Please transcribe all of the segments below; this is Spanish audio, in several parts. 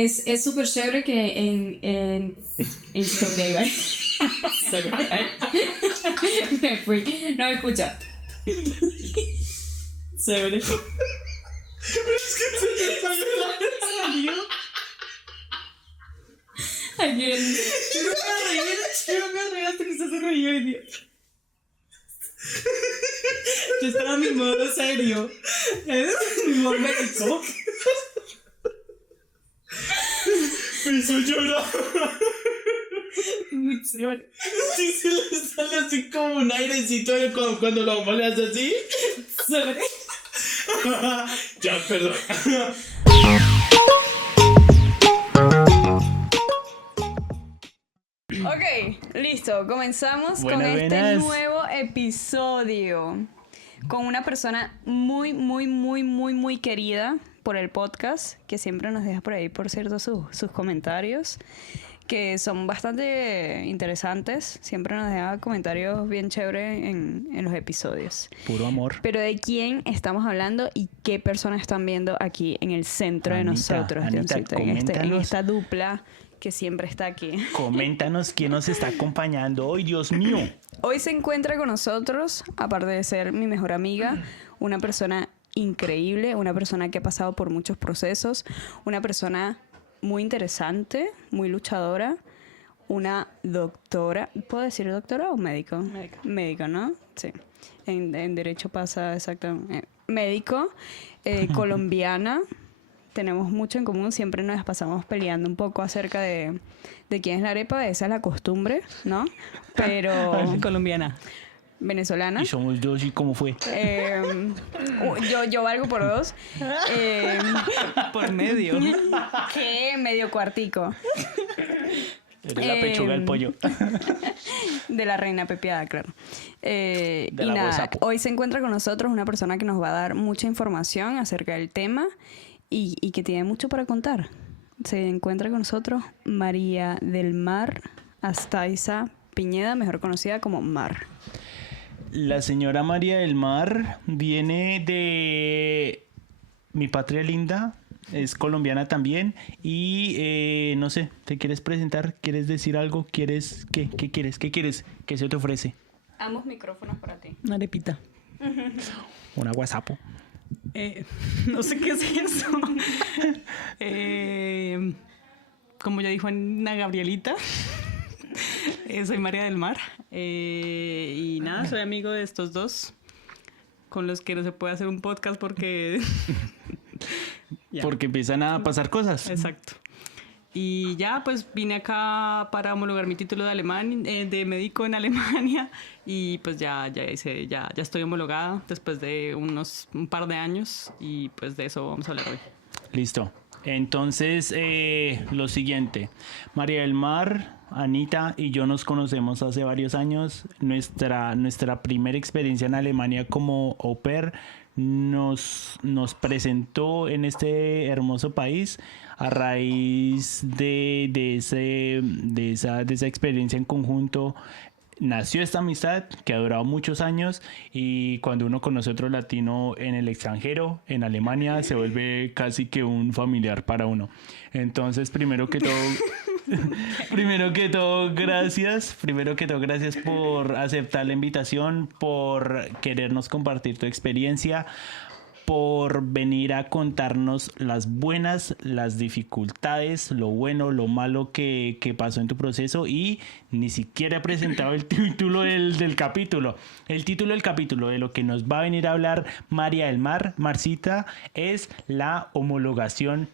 Es súper chévere que en Instagram. Me fui. No, escucha. Chévere. Pero es que se salió. Ayer. Yo no me reí hasta que se reía hoy día. Yo estaba en mi modo serio. Mi modo médico. Me hizo llorar. Muy chévere. Sí, se le sale así como un airecito de cuando la mamá le hace así. Chévere. Ya, perdón. Ok, listo. Comenzamos con Buenas, este buenas. nuevo episodio. Con una persona muy querida por el podcast, que siempre nos deja por ahí, por cierto, sus comentarios, que son bastante interesantes. Siempre nos deja comentarios bien chéveres en los episodios. Puro amor. Pero ¿de quién estamos hablando y qué personas están viendo aquí en el centro de nosotros, Anita, Johncito, en coméntanos. esta dupla que siempre está aquí? Coméntanos quién nos está acompañando hoy, Dios mío. Hoy se encuentra con nosotros, aparte de ser mi mejor amiga, una persona increíble, una persona que ha pasado por muchos procesos, una persona muy interesante, muy luchadora, una doctora. ¿Puedo decir doctora o médico? Médico, ¿no? Sí. En derecho pasa exactamente. Médico, colombiana. Tenemos mucho en común, siempre nos pasamos peleando un poco acerca de quién es la arepa, esa es la costumbre, ¿no? Pero Colombiana. venezolana. Y somos dos, ¿y cómo fue? Yo valgo por dos. Por medio. ¿Qué? Medio cuartico. Eres la pechuga del pollo. De la reina pepiada, claro. Y la nada, huesapo. hoy se encuentra con nosotros una persona que nos va a dar mucha información acerca del tema y que tiene mucho para contar. Se encuentra con nosotros María del Mar Astaiza Piñeda, mejor conocida como Mar. La señora María del Mar viene de mi patria linda, es colombiana también y no sé, ¿te quieres presentar? ¿Quieres decir algo? ¿Quieres qué quieres? ¿Qué quieres? ¿Qué se te ofrece? Ambos micrófonos para ti. Una arepita. Una guasapo. No sé qué es eso. Como ya dijo Ana Gabrielita, soy María del Mar. Y nada, soy amigo de estos dos, con los que no se puede hacer un podcast porque... Ya. Porque empiezan a pasar cosas. Exacto. Y ya, pues vine acá para homologar mi título de de médico en Alemania y pues ya estoy homologada después de un par de años y pues de eso vamos a hablar hoy. Listo. Entonces, lo siguiente. María del Mar, Anita y yo nos conocemos hace varios años. Nuestra primera experiencia en Alemania como au pair nos presentó en este hermoso país a raíz de esa experiencia en conjunto. Nació esta amistad que ha durado muchos años y cuando uno conoce a otro latino en el extranjero, en Alemania, se vuelve casi que un familiar para uno. Entonces, primero que todo, gracias por aceptar la invitación, por querernos compartir tu experiencia, por venir a contarnos las buenas, las dificultades, lo bueno, lo malo que pasó en tu proceso y ni siquiera he presentado el título del capítulo. El título del capítulo de lo que nos va a venir a hablar María del Mar, Marcita, es la homologación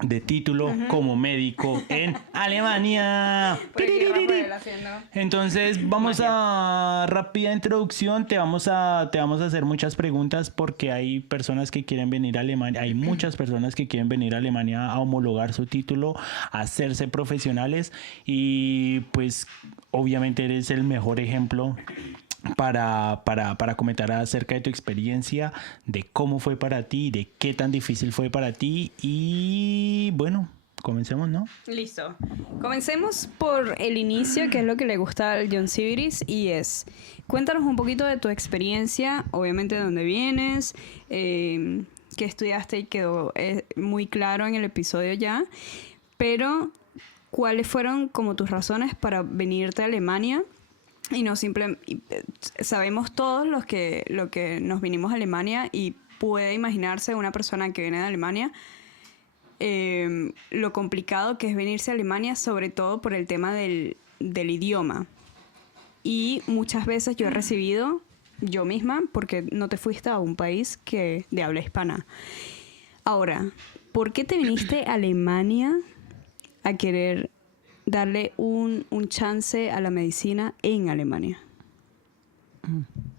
de título como médico en Alemania. Por aquí Rafael haciendo... Entonces vamos a rápida introducción, te vamos a hacer muchas preguntas porque hay personas que quieren venir a Alemania, hay muchas personas que quieren venir a Alemania a homologar su título, a hacerse profesionales y pues obviamente eres el mejor ejemplo para comentar acerca de tu experiencia, de cómo fue para ti, de qué tan difícil fue para ti y bueno, comencemos, ¿no? Listo. Comencemos por el inicio, que es lo que le gusta al John Civiris, y es, cuéntanos un poquito de tu experiencia, obviamente de dónde vienes, qué estudiaste y quedó muy claro en el episodio ya, Pero, ¿cuáles fueron como tus razones para venirte a Alemania? Y no sabemos todos lo que nos vinimos a Alemania, y puede imaginarse una persona que viene de Alemania lo complicado que es venirse a Alemania, sobre todo por el tema del idioma. Y muchas veces yo he recibido, yo misma, porque no te fuiste a un país de habla hispana. Ahora, ¿por qué te viniste a Alemania a querer darle un chance a la medicina en Alemania?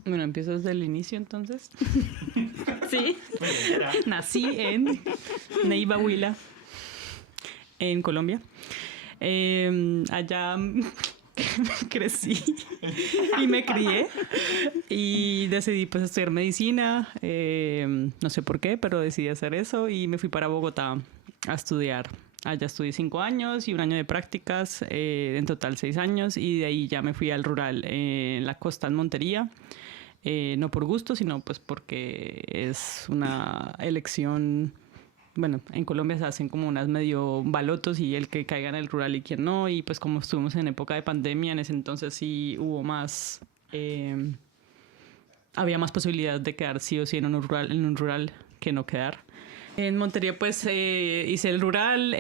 Bueno, empiezo desde el inicio entonces. Sí. Nací en Neiva Huila, en Colombia. Allá crecí y me crié y decidí pues estudiar medicina. No sé por qué, pero decidí hacer eso y me fui para Bogotá a estudiar. Allá estudié 5 años y 1 año de prácticas, en total 6 años, y de ahí ya me fui al rural en la costa, en Montería. No por gusto, sino pues porque es una elección. Bueno, en Colombia se hacen como unas medio balotos y el que caiga en el rural y quien no, y pues como estuvimos en época de pandemia, en ese entonces sí hubo más, había más posibilidad de quedar sí o sí en un rural que no quedar. En Montería pues hice el rural,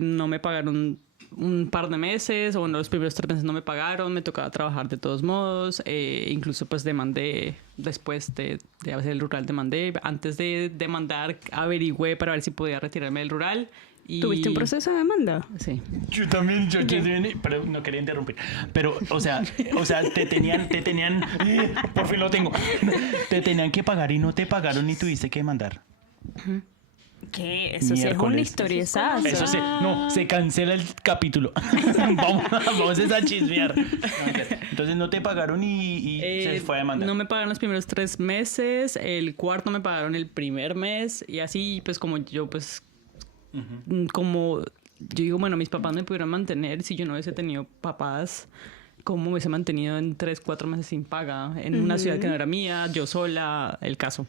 no me pagaron un par de meses, o bueno, los primeros 3 meses no me pagaron, me tocaba trabajar de todos modos, incluso pues demandé, después de hacer el rural demandé, antes de demandar averigüé para ver si podía retirarme del rural. Y... ¿Tuviste un proceso de demanda? Sí. Yo también, pero no quería interrumpir. Pero, o sea, te tenían, por fin lo tengo. Te tenían que pagar y no te pagaron y tuviste que demandar. ¿Qué? Eso sí es una historiezazo. Eso sí, no, se cancela el capítulo. vamos a chismear. Entonces no te pagaron y se fue a demandar. No me pagaron los primeros 3 meses, el cuarto me pagaron el primer mes, y así pues como yo pues, como yo digo, bueno, mis papás me pudieron mantener, si yo no hubiese tenido papás, ¿cómo me hubiese mantenido en 3, 4 meses sin paga? En una ciudad que no era mía, yo sola, el caso.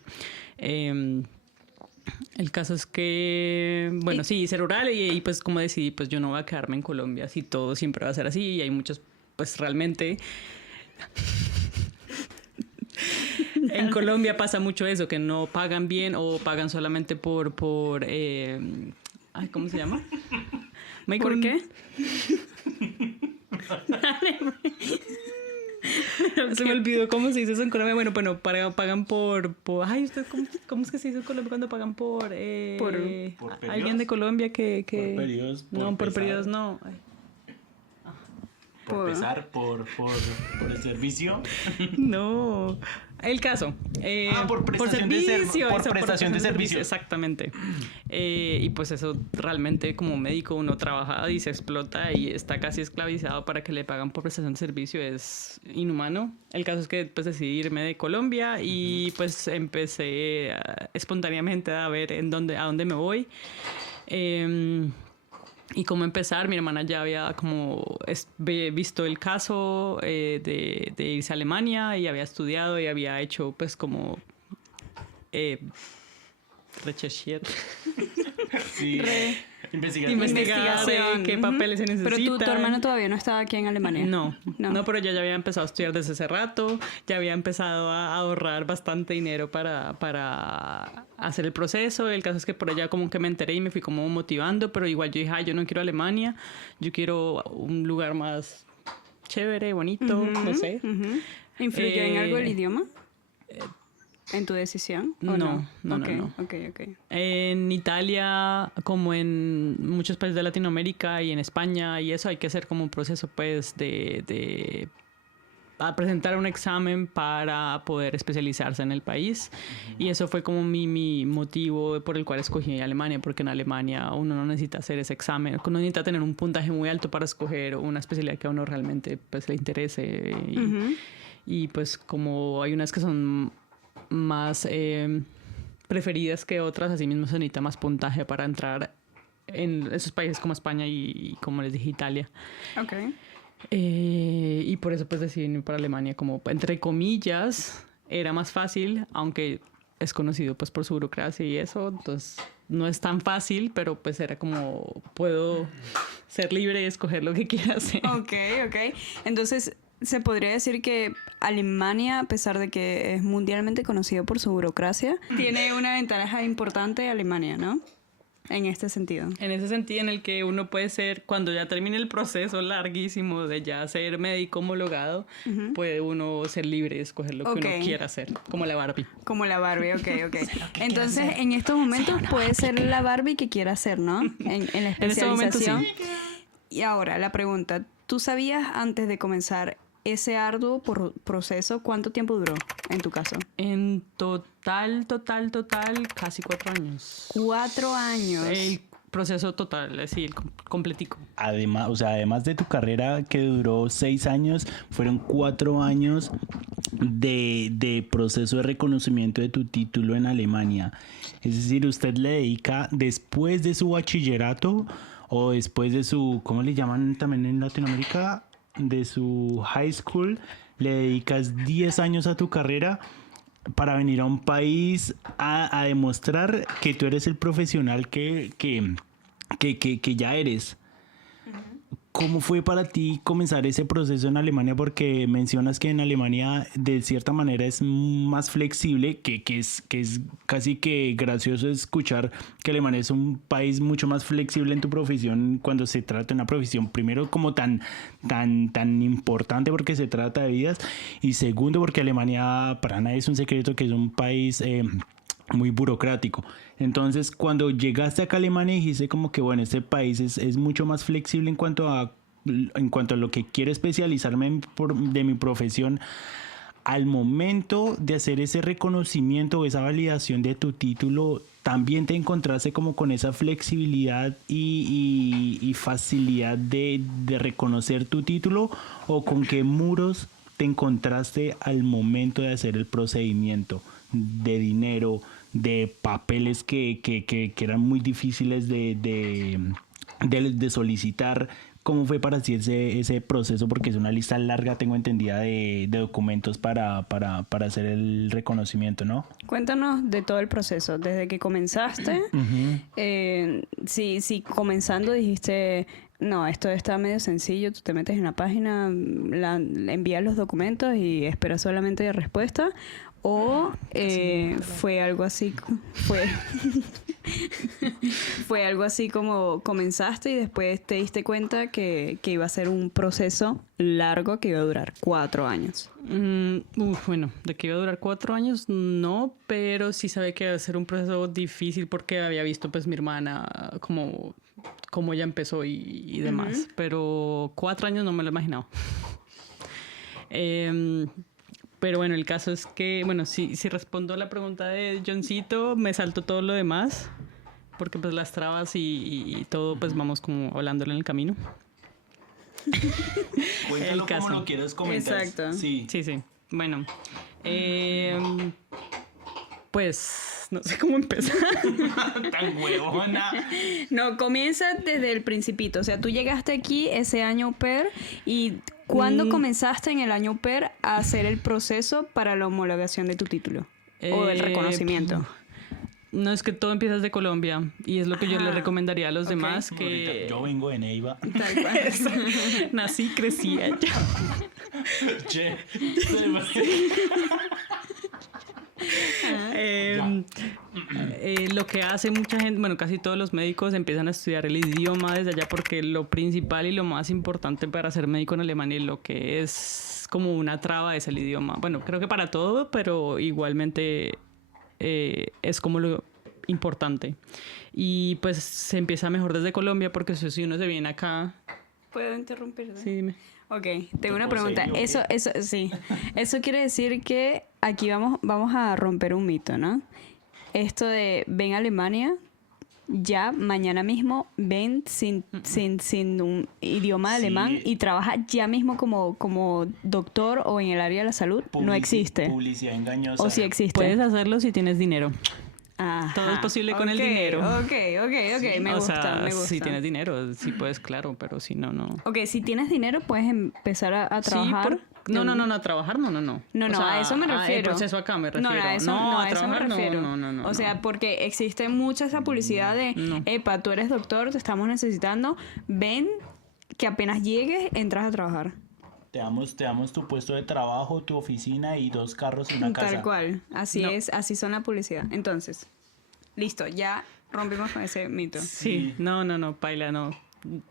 El caso es que, bueno, sí, hice rural y pues como decidí, pues yo no voy a quedarme en Colombia, así todo siempre va a ser así, y hay muchos, pues realmente... En Colombia pasa mucho eso, que no pagan bien o pagan solamente por ¿cómo se llama? ¿Por qué? Se me olvidó cómo se dice eso en Colombia. Bueno, pagan por ay, ¿ustedes cómo es que se dice en Colombia cuando pagan por alguien de Colombia que por periodos, por periodos no. Ay. Por pesar, por el servicio. No. El caso. Por prestación de servicio. Por prestación de servicio. Exactamente. Y pues eso realmente como médico uno trabaja y se explota y está casi esclavizado para que le pagan por prestación de servicio. Es inhumano. El caso es que pues decidí irme de Colombia y pues empecé espontáneamente a ver a dónde me voy. Y cómo empezar, mi hermana ya había como visto el caso de irse a Alemania y había estudiado y había hecho pues como recherchier. Sí. Investigar qué papeles se necesitan. Pero tu hermano todavía no estaba aquí en Alemania. No, pero ya había empezado a estudiar desde ese rato, ya había empezado a ahorrar bastante dinero para hacer el proceso. El caso es que por allá como que me enteré y me fui como motivando, pero igual yo dije, yo no quiero Alemania, yo quiero un lugar más chévere, bonito, no sé. ¿Influyó en algo el idioma? ¿En tu decisión? ¿O no? No. Okay. En Italia, como en muchos países de Latinoamérica y en España y eso, hay que hacer como un proceso pues de a presentar un examen para poder especializarse en el país. Y eso fue como mi motivo por el cual escogí Alemania, porque en Alemania uno no necesita hacer ese examen, uno necesita tener un puntaje muy alto para escoger una especialidad que a uno realmente pues le interese. Y pues como hay unas que son más preferidas que otras, así mismo se necesita más puntaje para entrar en esos países como España y como les dije, Italia. Okay. Y por eso pues decidí ir para Alemania, como entre comillas era más fácil, aunque es conocido pues por su burocracia y eso, entonces no es tan fácil, pero pues era como puedo ser libre y escoger lo que quiera hacer. Ok. Entonces, se podría decir que Alemania, a pesar de que es mundialmente conocido por su burocracia, tiene una ventaja importante Alemania, ¿no? En este sentido. En ese sentido en el que uno puede ser, cuando ya termine el proceso larguísimo de ya ser médico homologado, puede uno ser libre y escoger lo que uno quiera hacer, como la Barbie. Como la Barbie, ok. Entonces, en estos momentos puede ser la Barbie que quiera hacer, ¿no? En la En este momento, especialización. sí. Y ahora, la pregunta, ¿tú sabías antes de comenzar ese arduo proceso cuánto tiempo duró en tu caso? En total, casi 4 años. 4 años. El proceso total, así, el completico. Además, o sea, además de tu carrera que duró 6 años, fueron 4 años de proceso de reconocimiento de tu título en Alemania. Es decir, usted le dedica después de su bachillerato o después de su, ¿cómo le llaman también en Latinoamérica? De su high school, le dedicas 10 años a tu carrera para venir a un país a demostrar que tú eres el profesional que ya eres. ¿Cómo fue para ti comenzar ese proceso en Alemania? Porque mencionas que en Alemania de cierta manera es más flexible, que es casi que gracioso escuchar que Alemania es un país mucho más flexible en tu profesión cuando se trata de una profesión, primero como tan importante porque se trata de vidas, y segundo porque Alemania para nadie es un secreto que es un país muy burocrático. Entonces, cuando llegaste acá a Alemania dijiste como que bueno, este país es mucho más flexible en cuanto a lo que quiero especializarme de mi profesión. Al momento de hacer ese reconocimiento o esa validación de tu título, ¿también te encontraste como con esa flexibilidad y facilidad de reconocer tu título? ¿O con qué muros te encontraste al momento de hacer el procedimiento de dinero, de papeles que eran muy difíciles de solicitar? ¿Cómo fue para ti ese proceso? Porque es una lista larga, tengo entendida, de documentos para hacer el reconocimiento, ¿no? Cuéntanos de todo el proceso, desde que comenzaste. Si comenzando dijiste, no, esto está medio sencillo, tú te metes en la página, envías los documentos y esperas solamente de respuesta, o fue algo así, fue algo así como comenzaste y después te diste cuenta que iba a ser un proceso largo que iba a durar 4 años. Bueno, de que iba a durar 4 años, no, pero sí sabía que iba a ser un proceso difícil porque había visto pues mi hermana como ella empezó y demás, pero 4 años no me lo he imaginado. Pero bueno, el caso es que, bueno, si respondo a la pregunta de Johncito, me salto todo lo demás, porque pues las trabas y todo, pues vamos como hablándolo en el camino. Cuéntalo como lo quieras comentar. Exacto. Sí. Bueno, pues no sé cómo empezar. Tan huevona. No, comienza desde el principito. O sea, tú llegaste aquí ese año au pair y ¿cuándo comenzaste en el año au pair a hacer el proceso para la homologación de tu título? O el reconocimiento. No, es que todo empieza desde Colombia y es lo que yo le recomendaría a los demás que... Ahorita, yo vengo de Neiva. Tal cual. Nací, crecí allá. Che. Lo que hace mucha gente, bueno, casi todos los médicos empiezan a estudiar el idioma desde allá porque lo principal y lo más importante para ser médico en Alemania y lo que es como una traba es el idioma. Bueno, creo que para todo, pero igualmente es como lo importante. Y pues se empieza mejor desde Colombia porque si uno se viene acá... ¿Puedo interrumpir? Sí, dime. Ok, tengo una ¿Por pregunta. serio? Eso quiere decir que aquí vamos a romper un mito, ¿no? Esto de ven a Alemania, ya mañana mismo ven sin un idioma alemán y trabaja ya mismo como doctor o en el área de la salud. No existe. Publicidad engañosa. O sí existe. Puedes hacerlo si tienes dinero. Ajá. Todo es posible con el dinero. Ok, me gusta. Si tienes dinero, sí puedes, claro, pero si no, no. Ok, si tienes dinero puedes empezar a trabajar. No, trabajar no. No, O sea, a eso me refiero. El proceso acá me refiero. No, a eso me trabajar refiero. no. O sea, porque existe mucha esa publicidad de, epa, tú eres doctor, te estamos necesitando, ven que apenas llegues, entras a trabajar. Te damos tu puesto de trabajo, tu oficina y 2 carros y una casa. Tal cual, así No. es, así son la publicidad. Entonces, listo, ya rompimos con ese mito. Sí, no, paila, no.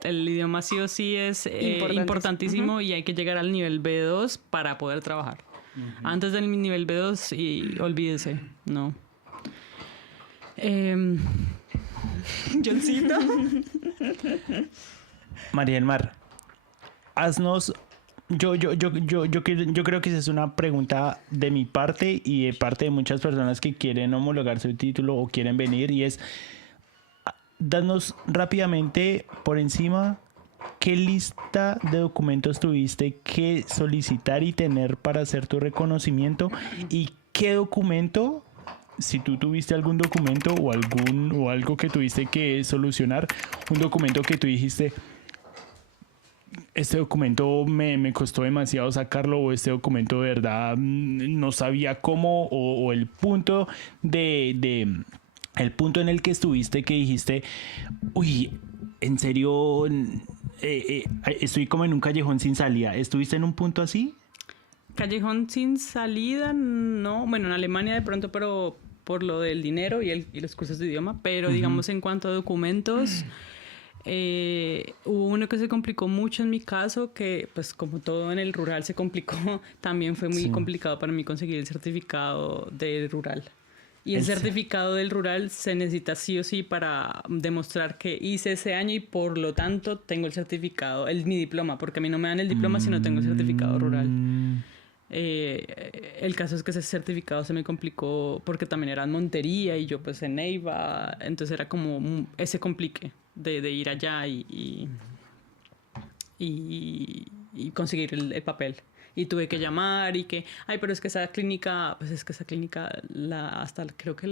El idioma sí o sí es importantísimo y hay que llegar al nivel B2 para poder trabajar. Antes del nivel B2, y olvídese, no. Johncito. María del Mar, haznos... Yo creo que esa es una pregunta de mi parte y de parte de muchas personas que quieren homologar su título o quieren venir, y es, danos rápidamente por encima qué lista de documentos tuviste que solicitar y tener para hacer tu reconocimiento, y qué documento, si tú tuviste algún documento o algo que tuviste que solucionar, un documento que tú dijiste, este documento me costó demasiado sacarlo, o este documento de verdad no sabía cómo, o el punto el punto en el que estuviste que dijiste, uy, en serio, estoy como en un callejón sin salida. ¿Estuviste en un punto así? Callejón sin salida, no. Bueno, en Alemania de pronto, pero por lo del dinero y los cursos de idioma, pero digamos en cuanto a documentos... hubo uno que se complicó mucho en mi caso, que pues como todo en el rural se complicó, también fue muy complicado para mí conseguir el certificado del rural. Y el certificado del rural se necesita sí o sí para demostrar que hice ese año y por lo tanto tengo el certificado, mi diploma, porque a mí no me dan el diploma si no tengo el certificado rural. El caso es que ese certificado se me complicó porque también era en Montería y yo pues en Neiva, entonces era como ese complique de ir allá y conseguir el papel. Y tuve que llamar y que, ay, pero es que esa clínica, creo que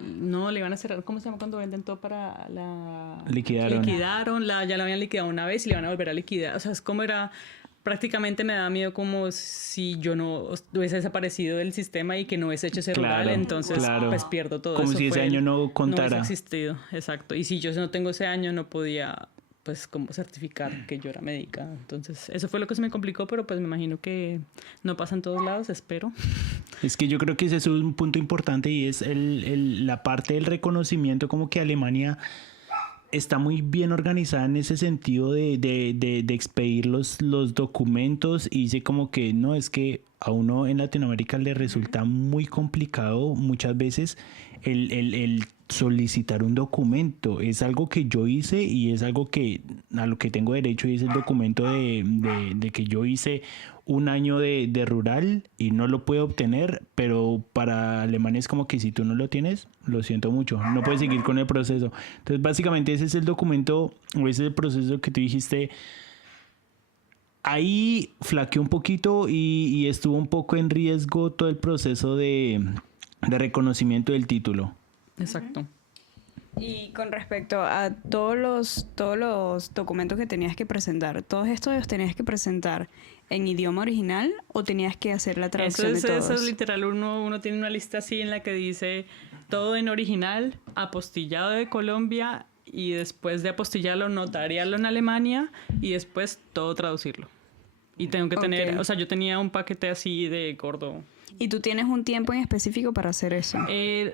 no, le iban a cerrar. ¿Cómo se llama cuando venden todo para la... Liquidaron, ya la habían liquidado una vez y le van a volver a liquidar. O sea, es como era... Prácticamente me daba miedo como si yo no hubiese desaparecido del sistema y que no hubiese hecho ese rural, entonces pues pierdo todo. Como eso si ese año no contara. No hubiese existido, exacto. Y si yo no tengo ese año no podía pues como certificar que yo era médica. Entonces eso fue lo que se me complicó, pero pues me imagino que no pasa en todos lados, espero. Es que yo creo que ese es un punto importante, y es la parte del reconocimiento, como que Alemania está muy bien organizada en ese sentido de expedir los documentos, y dice como que no, es que a uno en Latinoamérica le resulta muy complicado muchas veces el solicitar un documento. Es algo que yo hice y es algo que a lo que tengo derecho, y es el documento de que yo hice un año de rural y no lo puedo obtener, pero para Alemania es como que si tú no lo tienes, lo siento mucho, no puedes seguir con el proceso. Entonces básicamente ese es el documento, o ese es el proceso que tú dijiste. Ahí flaqueó un poquito y estuvo un poco en riesgo todo el proceso de reconocimiento del título. Exacto. Y con respecto a todos los documentos que tenías que presentar, ¿todos estos los tenías que presentar en idioma original o tenías que hacer la traducción de todos? Eso es literal, uno tiene una lista así en la que dice todo en original, apostillado de Colombia, y después de apostillarlo, notariarlo en Alemania, y después todo traducirlo. Y tengo que tener, o sea, yo tenía un paquete así de gordo. ¿Y tú tienes un tiempo en específico para hacer eso?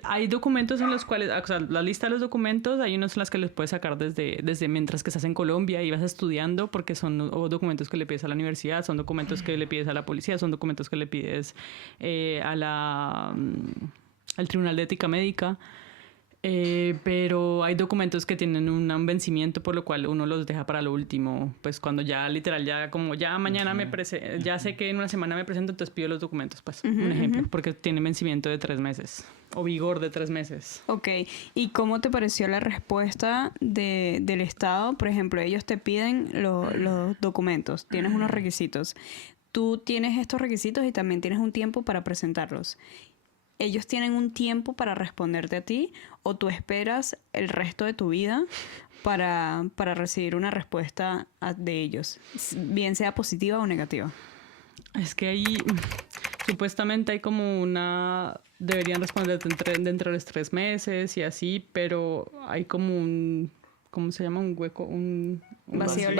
Hay documentos en los cuales, o sea, la lista de los documentos, hay unos en las que los puedes sacar desde mientras que estás en Colombia y vas estudiando, porque son documentos que le pides a la universidad, son documentos que le pides a la policía, son documentos que le pides al Tribunal de Ética Médica. Pero hay documentos que tienen un vencimiento, por lo cual uno los deja para lo último, pues cuando ya literal, ya como ya mañana ya sé que en una semana me presento, entonces pido los documentos, pues un ejemplo, porque tiene vencimiento de 3 meses o vigor de 3 meses. Ok, ¿y cómo te pareció la respuesta del Estado? Por ejemplo, ellos te piden los documentos, tienes unos requisitos, tú tienes estos requisitos y también tienes un tiempo para presentarlos. ¿Ellos tienen un tiempo para responderte a ti o tú esperas el resto de tu vida para recibir una respuesta de ellos, bien sea positiva o negativa? Es que ahí supuestamente hay como deberían responder dentro de los 3 meses y así, pero hay como ¿cómo se llama? Un hueco, un Vacío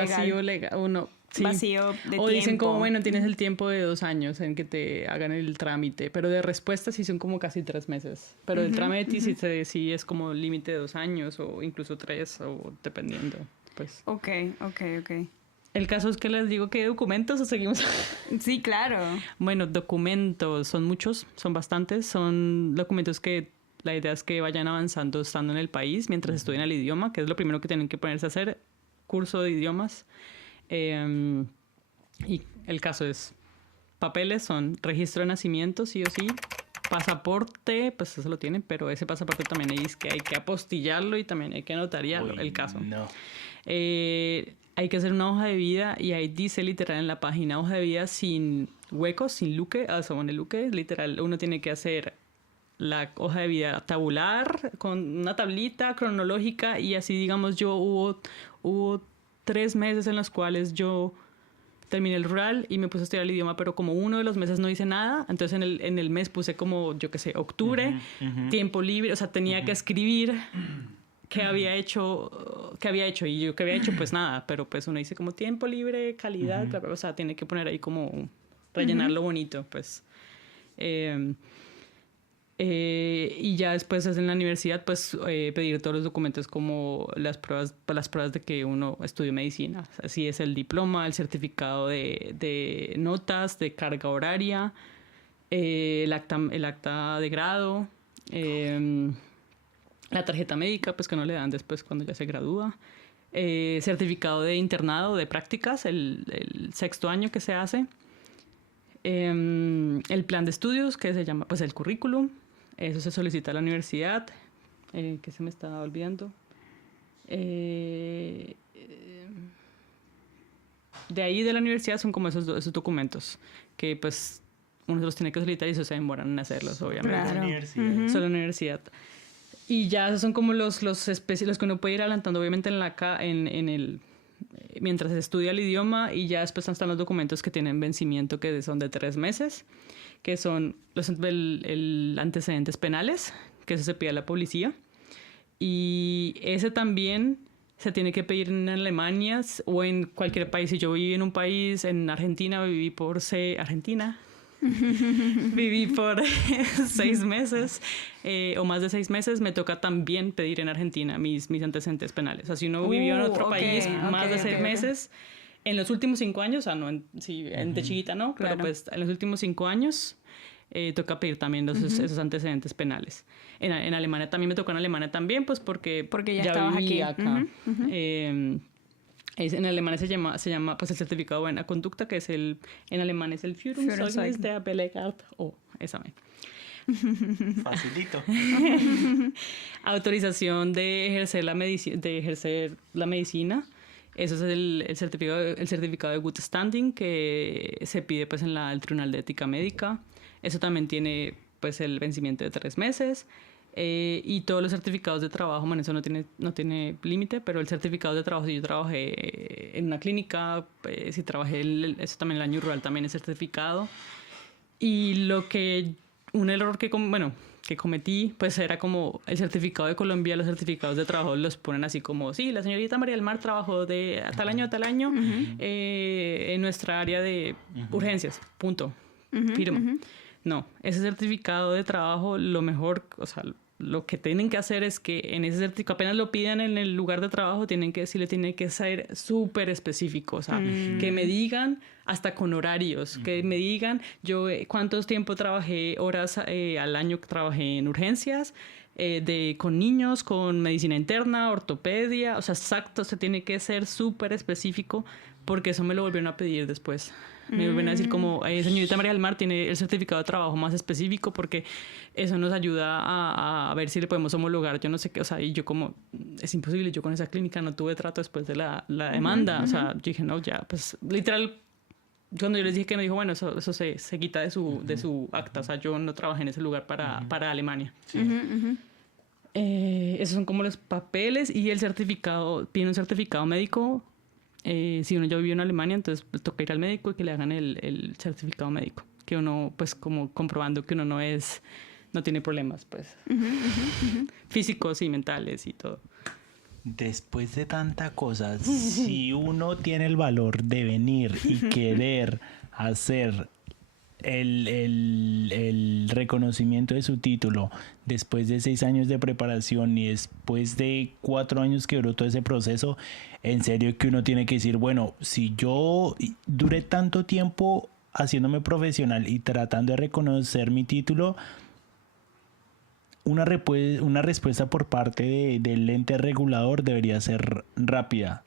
legal. Sí. Vacío de O dicen tiempo. como, bueno, tienes el tiempo de 2 años en que te hagan el trámite, pero de respuesta sí son como casi 3 meses. Pero el trámite sí es como límite de 2 años o incluso 3 o dependiendo, pues. Ok. El caso es que les digo que documentos o seguimos. Sí, claro. Bueno, documentos son muchos, son bastantes, son documentos que la idea es que vayan avanzando estando en el país mientras estudian el idioma, que es lo primero que tienen que ponerse a hacer, curso de idiomas. Y el caso es, papeles son registro de nacimiento, sí o sí, pasaporte, pues eso lo tienen, pero ese pasaporte también hay que apostillarlo y también hay que notariarlo, el caso. No. Hay que hacer una hoja de vida y ahí dice literal en la página, hoja de vida sin huecos, sin luque, según el luque, literal, uno tiene que hacer la hoja de vida tabular con una tablita cronológica y así, digamos, hubo 3 meses en los cuales yo terminé el rural y me puse a estudiar el idioma, pero como uno de los meses no hice nada, entonces en el mes puse como, yo qué sé, octubre, tiempo libre, o sea, tenía que escribir qué había hecho y yo qué había hecho, pues nada, pero pues uno dice como tiempo libre, calidad, bla, bla, o sea, tiene que poner ahí como rellenarlo bonito, pues. Y ya después en la universidad pues pedir todos los documentos como las pruebas de que uno estudió medicina, así es el diploma, el certificado de notas, de carga horaria, el acta de grado, la tarjeta médica pues que no le dan después cuando ya se gradúa, certificado de internado, de prácticas, el 6º año que se hace, el plan de estudios que se llama pues el currículum. Eso se solicita a la universidad, que se me estaba olvidando. De ahí de la universidad son como esos documentos que pues uno los tiene que solicitar y eso se demoran en hacerlos, obviamente. Claro. Solo la universidad. Y ya esos son como los que uno puede ir adelantando, obviamente, mientras se estudia el idioma, y ya después están los documentos que tienen vencimiento, que son de 3 meses, que son el antecedentes penales, que eso se pide a la policía. Y ese también se tiene que pedir en Alemania o en cualquier país. Si yo viví en un país, en Argentina, viví por 6 meses o más de 6 meses, me toca también pedir en Argentina mis antecedentes penales. O sea, si uno vivió en otro país más de 6 meses, en los últimos 5 años, o sea, no de chiquita no, claro. pero pues en los últimos 5 años toca pedir también esos antecedentes penales. En Alemania también me tocó, en Alemania también, pues porque ya estabas viví aquí. acá. En Alemania se llama pues el certificado de buena conducta, que en alemán es el Führungszeugnis der Belegart o examen. Facilito. Autorización de ejercer la medicina. Eso es el certificado de Good Standing que se pide pues en el Tribunal de Ética Médica. Eso también tiene pues el vencimiento de 3 meses. Y todos los certificados de trabajo, bueno, eso no tiene límite, pero el certificado de trabajo, si yo trabajé en una clínica, si trabajé, eso también el año rural también es certificado. Y un error que cometí, pues era como el certificado de Colombia, los certificados de trabajo los ponen así como, sí, la señorita María del Mar trabajó de tal año a tal año en nuestra área de urgencias, punto, firma. No, ese certificado de trabajo, lo mejor, o sea, lo que tienen que hacer es que en ese certificado, apenas lo pidan en el lugar de trabajo, tiene que ser súper específico, o sea, que me digan hasta con horarios, que me digan yo cuántos tiempo trabajé, horas al año que trabajé en urgencias, con niños, con medicina interna, ortopedia, o sea, exacto, o sea, tiene que ser súper específico, porque eso me lo volvieron a pedir después. Me vuelven a decir como, señorita María del Mar tiene el certificado de trabajo más específico porque eso nos ayuda a ver si le podemos homologar, yo no sé qué, o sea, y yo como, es imposible, yo con esa clínica no tuve trato después de la demanda, o sea, yo dije, no, ya, pues, literal, cuando yo les dije que no, dijo, bueno, eso se quita de su acta, o sea, yo no trabajé en ese lugar para Alemania. Sí. Esos son como los papeles y el certificado. Tiene un certificado médico. Si uno ya vivió en Alemania, entonces pues, toca ir al médico y que le hagan el certificado médico. Que uno, pues como comprobando que uno no tiene problemas, pues. Físicos y mentales y todo. Después de tanta cosa, si uno tiene el valor de venir y querer hacer el reconocimiento de su título después de 6 años de preparación y después de 4 años que duró todo ese proceso, en serio que uno tiene que decir, bueno, si yo duré tanto tiempo haciéndome profesional y tratando de reconocer mi título, una respuesta por parte del ente regulador debería ser rápida.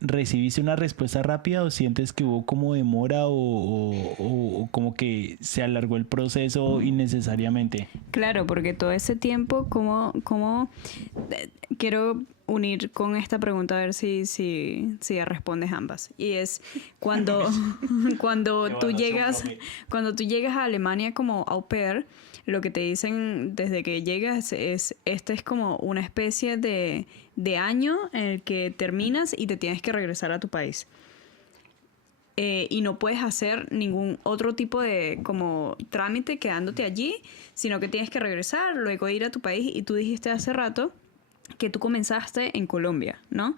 ¿Recibiste una respuesta rápida o sientes que hubo como demora o como que se alargó el proceso innecesariamente? Claro, porque todo ese tiempo, quiero unir con esta pregunta a ver si respondes ambas. Y es cuando tú llegas a Alemania como au pair, lo que te dicen desde que llegas es como una especie de año en el que terminas y te tienes que regresar a tu país. Y no puedes hacer ningún otro tipo de como trámite quedándote allí, sino que tienes que regresar, luego ir a tu país. Y tú dijiste hace rato que tú comenzaste en Colombia, ¿no?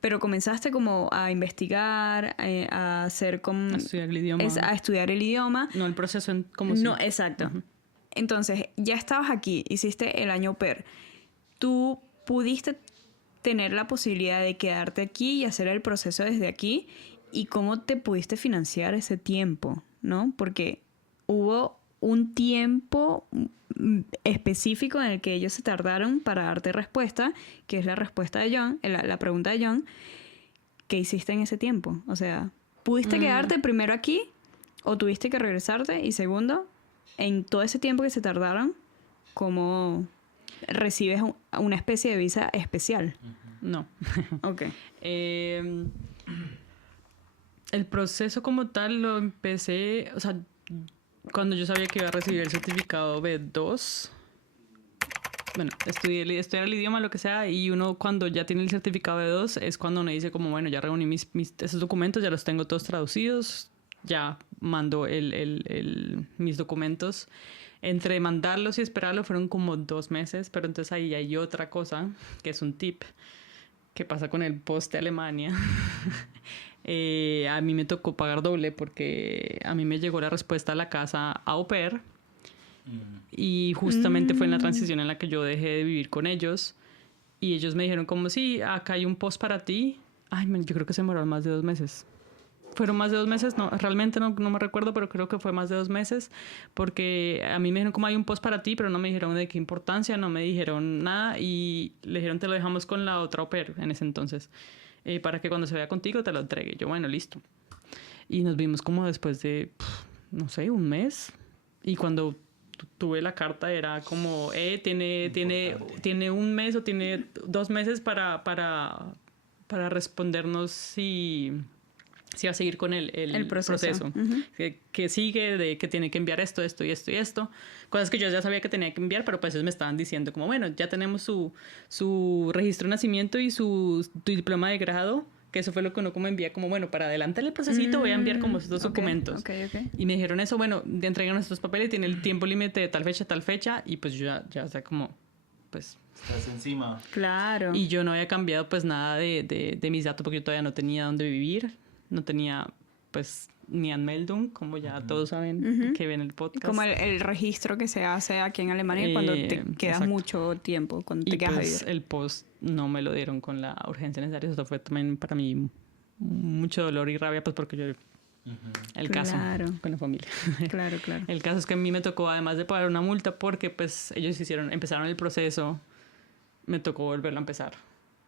Pero comenzaste como a investigar, a hacer como... A estudiar el idioma. A estudiar el idioma. No el proceso como No, exacto. Entonces, ya estabas aquí, hiciste el año au pair. Tú pudiste tener la posibilidad de quedarte aquí y hacer el proceso desde aquí. ¿Y cómo te pudiste financiar ese tiempo, no? Porque hubo un tiempo específico en el que ellos se tardaron para darte respuesta, que es la respuesta de John, la pregunta de John. ¿Qué hiciste en ese tiempo? O sea, ¿pudiste quedarte primero aquí o tuviste que regresarte? Y segundo, en todo ese tiempo que se tardaron, ¿cómo recibes una especie de visa especial? No. Ok. El proceso como tal lo empecé, o sea, cuando yo sabía que iba a recibir el certificado B2. Bueno, estudiar el idioma, lo que sea, y uno cuando ya tiene el certificado B2 es cuando uno dice como, bueno, ya reuní esos documentos, ya los tengo todos traducidos, ya mando mis documentos. Entre mandarlos y esperarlos fueron como 2 meses, pero entonces ahí hay otra cosa, que es un tip, que pasa con el post de Alemania. A mí me tocó pagar doble porque a mí me llegó la respuesta a la casa au pair y justamente fue en la transición en la que yo dejé de vivir con ellos y ellos me dijeron como, sí, acá hay un post para ti. Ay, yo creo que se demoraron más de 2 meses. ¿Fueron más de 2 meses? No, realmente no me recuerdo, pero creo que fue más de 2 meses porque a mí me dijeron como hay un post para ti, pero no me dijeron de qué importancia, no me dijeron nada y le dijeron te lo dejamos con la otra au pair en ese entonces. Para que cuando se vea contigo te lo entregue. Yo, bueno, listo. Y nos vimos como después de, no sé, 1 mes. Y cuando tuve la carta era como, tiene 1 mes o tiene 2 meses para respondernos si va a seguir con el proceso. Que sigue, de que tiene que enviar esto y esto. Cosas que yo ya sabía que tenía que enviar, pero pues ellos me estaban diciendo como, bueno, ya tenemos su registro de nacimiento y su diploma de grado, que eso fue lo que uno como envía, como, bueno, para adelantar el procesito voy a enviar como estos documentos. Okay. Y me dijeron eso, bueno, entregan estos papeles, tiene el tiempo límite de tal fecha, y pues yo ya o sea, como, pues... Estás encima. Claro. Y yo no había cambiado pues nada de mis datos porque yo todavía no tenía dónde vivir. No tenía, pues, ni Anmeldung, como ya todos saben que ven el podcast. Como el registro que se hace aquí en Alemania cuando te quedas mucho tiempo, cuando te quedas pues, a vivir. el post no me lo dieron con la urgencia necesaria. Eso fue también para mí mucho dolor y rabia, pues porque yo... El caso con la familia. Claro. El caso es que a mí me tocó, además de pagar una multa, porque pues ellos empezaron el proceso, me tocó volverlo a empezar.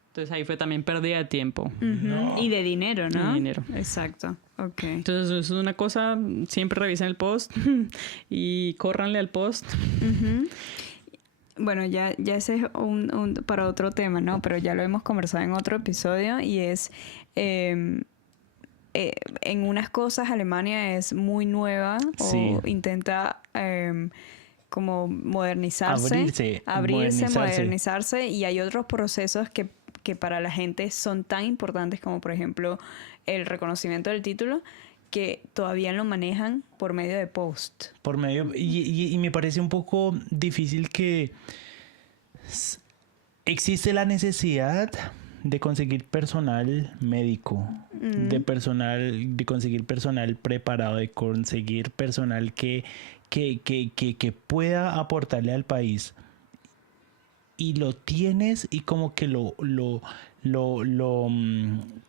Entonces ahí fue también pérdida de tiempo. No. Y de dinero, ¿no? De dinero. Exacto. Ok. Entonces eso es una cosa, siempre revisen el post y córranle al post. Bueno, ya ese es un para otro tema, ¿no? Pero ya lo hemos conversado en otro episodio y es... en unas cosas Alemania es muy nueva o intenta... como modernizarse, abrirse, modernizarse, y hay otros procesos que para la gente son tan importantes como por ejemplo el reconocimiento del título, que todavía lo manejan por medio de post. Y me parece un poco difícil que existe la necesidad de conseguir personal médico, de conseguir personal preparado, de conseguir personal que pueda aportarle al país. Y lo tienes y como que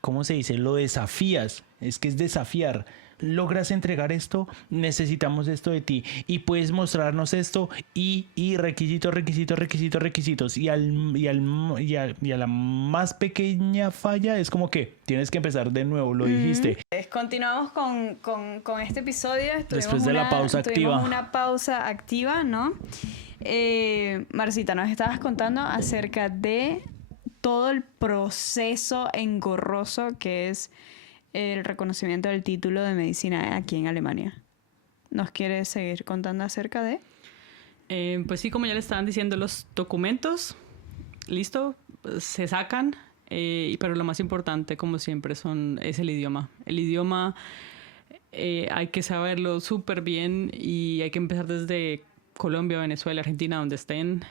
¿cómo se dice? Lo desafías. Es que es desafiar. Logras entregar esto, necesitamos esto de ti y puedes mostrarnos esto y requisitos y a la más pequeña falla es como que tienes que empezar de nuevo, lo dijiste. Continuamos con este episodio. Después de la pausa activa. Una pausa activa, ¿no? Marcita, nos estabas contando acerca de todo el proceso engorroso que es el reconocimiento del título de medicina aquí en Alemania. ¿Nos quieres seguir contando acerca de? Pues sí, como ya le estaban diciendo, los documentos, listo, se sacan, pero lo más importante, como siempre, es el idioma. El idioma hay que saberlo súper bien y hay que empezar desde Colombia, Venezuela, Argentina, donde estén.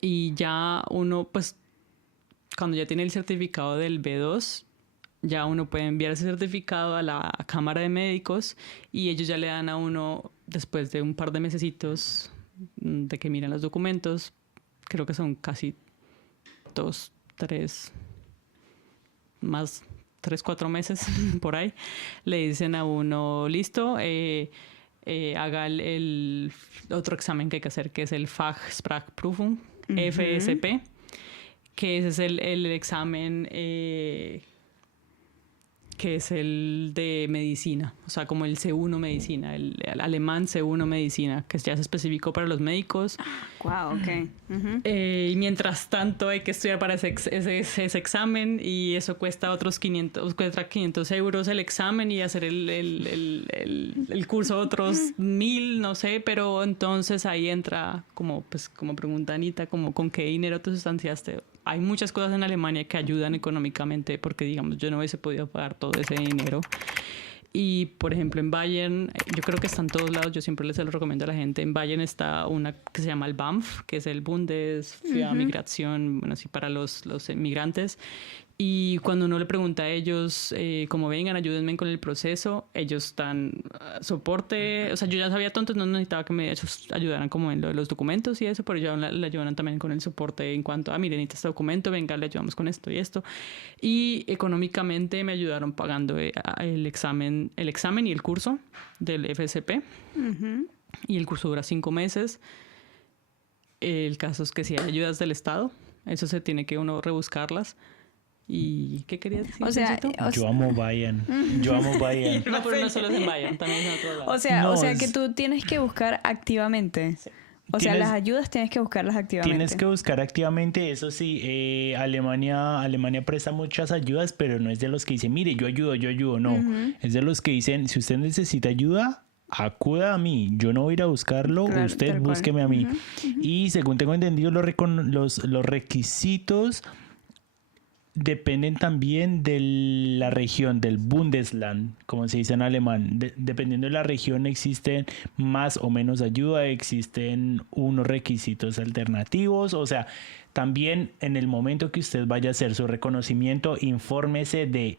Y ya uno, pues, cuando ya tiene el certificado del B2, ya uno puede enviar ese certificado a la Cámara de Médicos y ellos ya le dan a uno, después de un par de mesecitos de que miran los documentos, creo que son casi 2, 3, más 3, 4 meses por ahí, le dicen a uno, listo, haga el otro examen que hay que hacer, que es el Fachsprachprüfung, FSP, que ese es el examen que es el de medicina, o sea, como el C1 medicina, el alemán C1 medicina, que ya es específico para los médicos. Wow, ok. Y mientras tanto hay que estudiar para ese examen y eso cuesta otros 500 euros el examen y hacer el curso otros 1.000, no sé, pero entonces ahí entra como pregunta Anita, como con qué dinero te sustanciaste. Hay muchas cosas en Alemania que ayudan económicamente porque, digamos, yo no hubiese podido pagar todo ese dinero. Y, por ejemplo, en Bayern, yo creo que está en todos lados, yo siempre se lo recomiendo a la gente. En Bayern está una que se llama el BAMF, que es el Bundes für Migration, bueno, así para los inmigrantes. Y cuando uno le pregunta a ellos, como vengan, ayúdenme con el proceso, ellos dan soporte. O sea, yo ya sabía todo, entonces no necesitaba que ellos ayudaran como en lo de los documentos y eso, pero ellos le ayudan también con el soporte en cuanto a, miren, necesita este documento, venga, le ayudamos con esto y esto. Y económicamente me ayudaron pagando el examen y el curso del FSP. Y el curso dura 5 meses. El caso es que si hay ayudas del Estado, eso se tiene que uno rebuscarlas. ¿Y qué querías decir? O sea, yo amo Bayern. No, pero no solo es en Bayern, también es en otro lado. O sea que tú tienes que buscar activamente. Sí. O sea, las ayudas tienes que buscarlas activamente. Tienes que buscar activamente, eso sí. Alemania presta muchas ayudas, pero no es de los que dicen, mire, yo ayudo, no. Es de los que dicen, si usted necesita ayuda, acuda a mí, yo no voy a ir a buscarlo, claro, usted búsqueme a mí. Y según tengo entendido, los requisitos dependen también de la región, del Bundesland, como se dice en alemán. Dependiendo de la región existen más o menos ayuda, existen unos requisitos alternativos. O sea, también en el momento que usted vaya a hacer su reconocimiento, infórmese de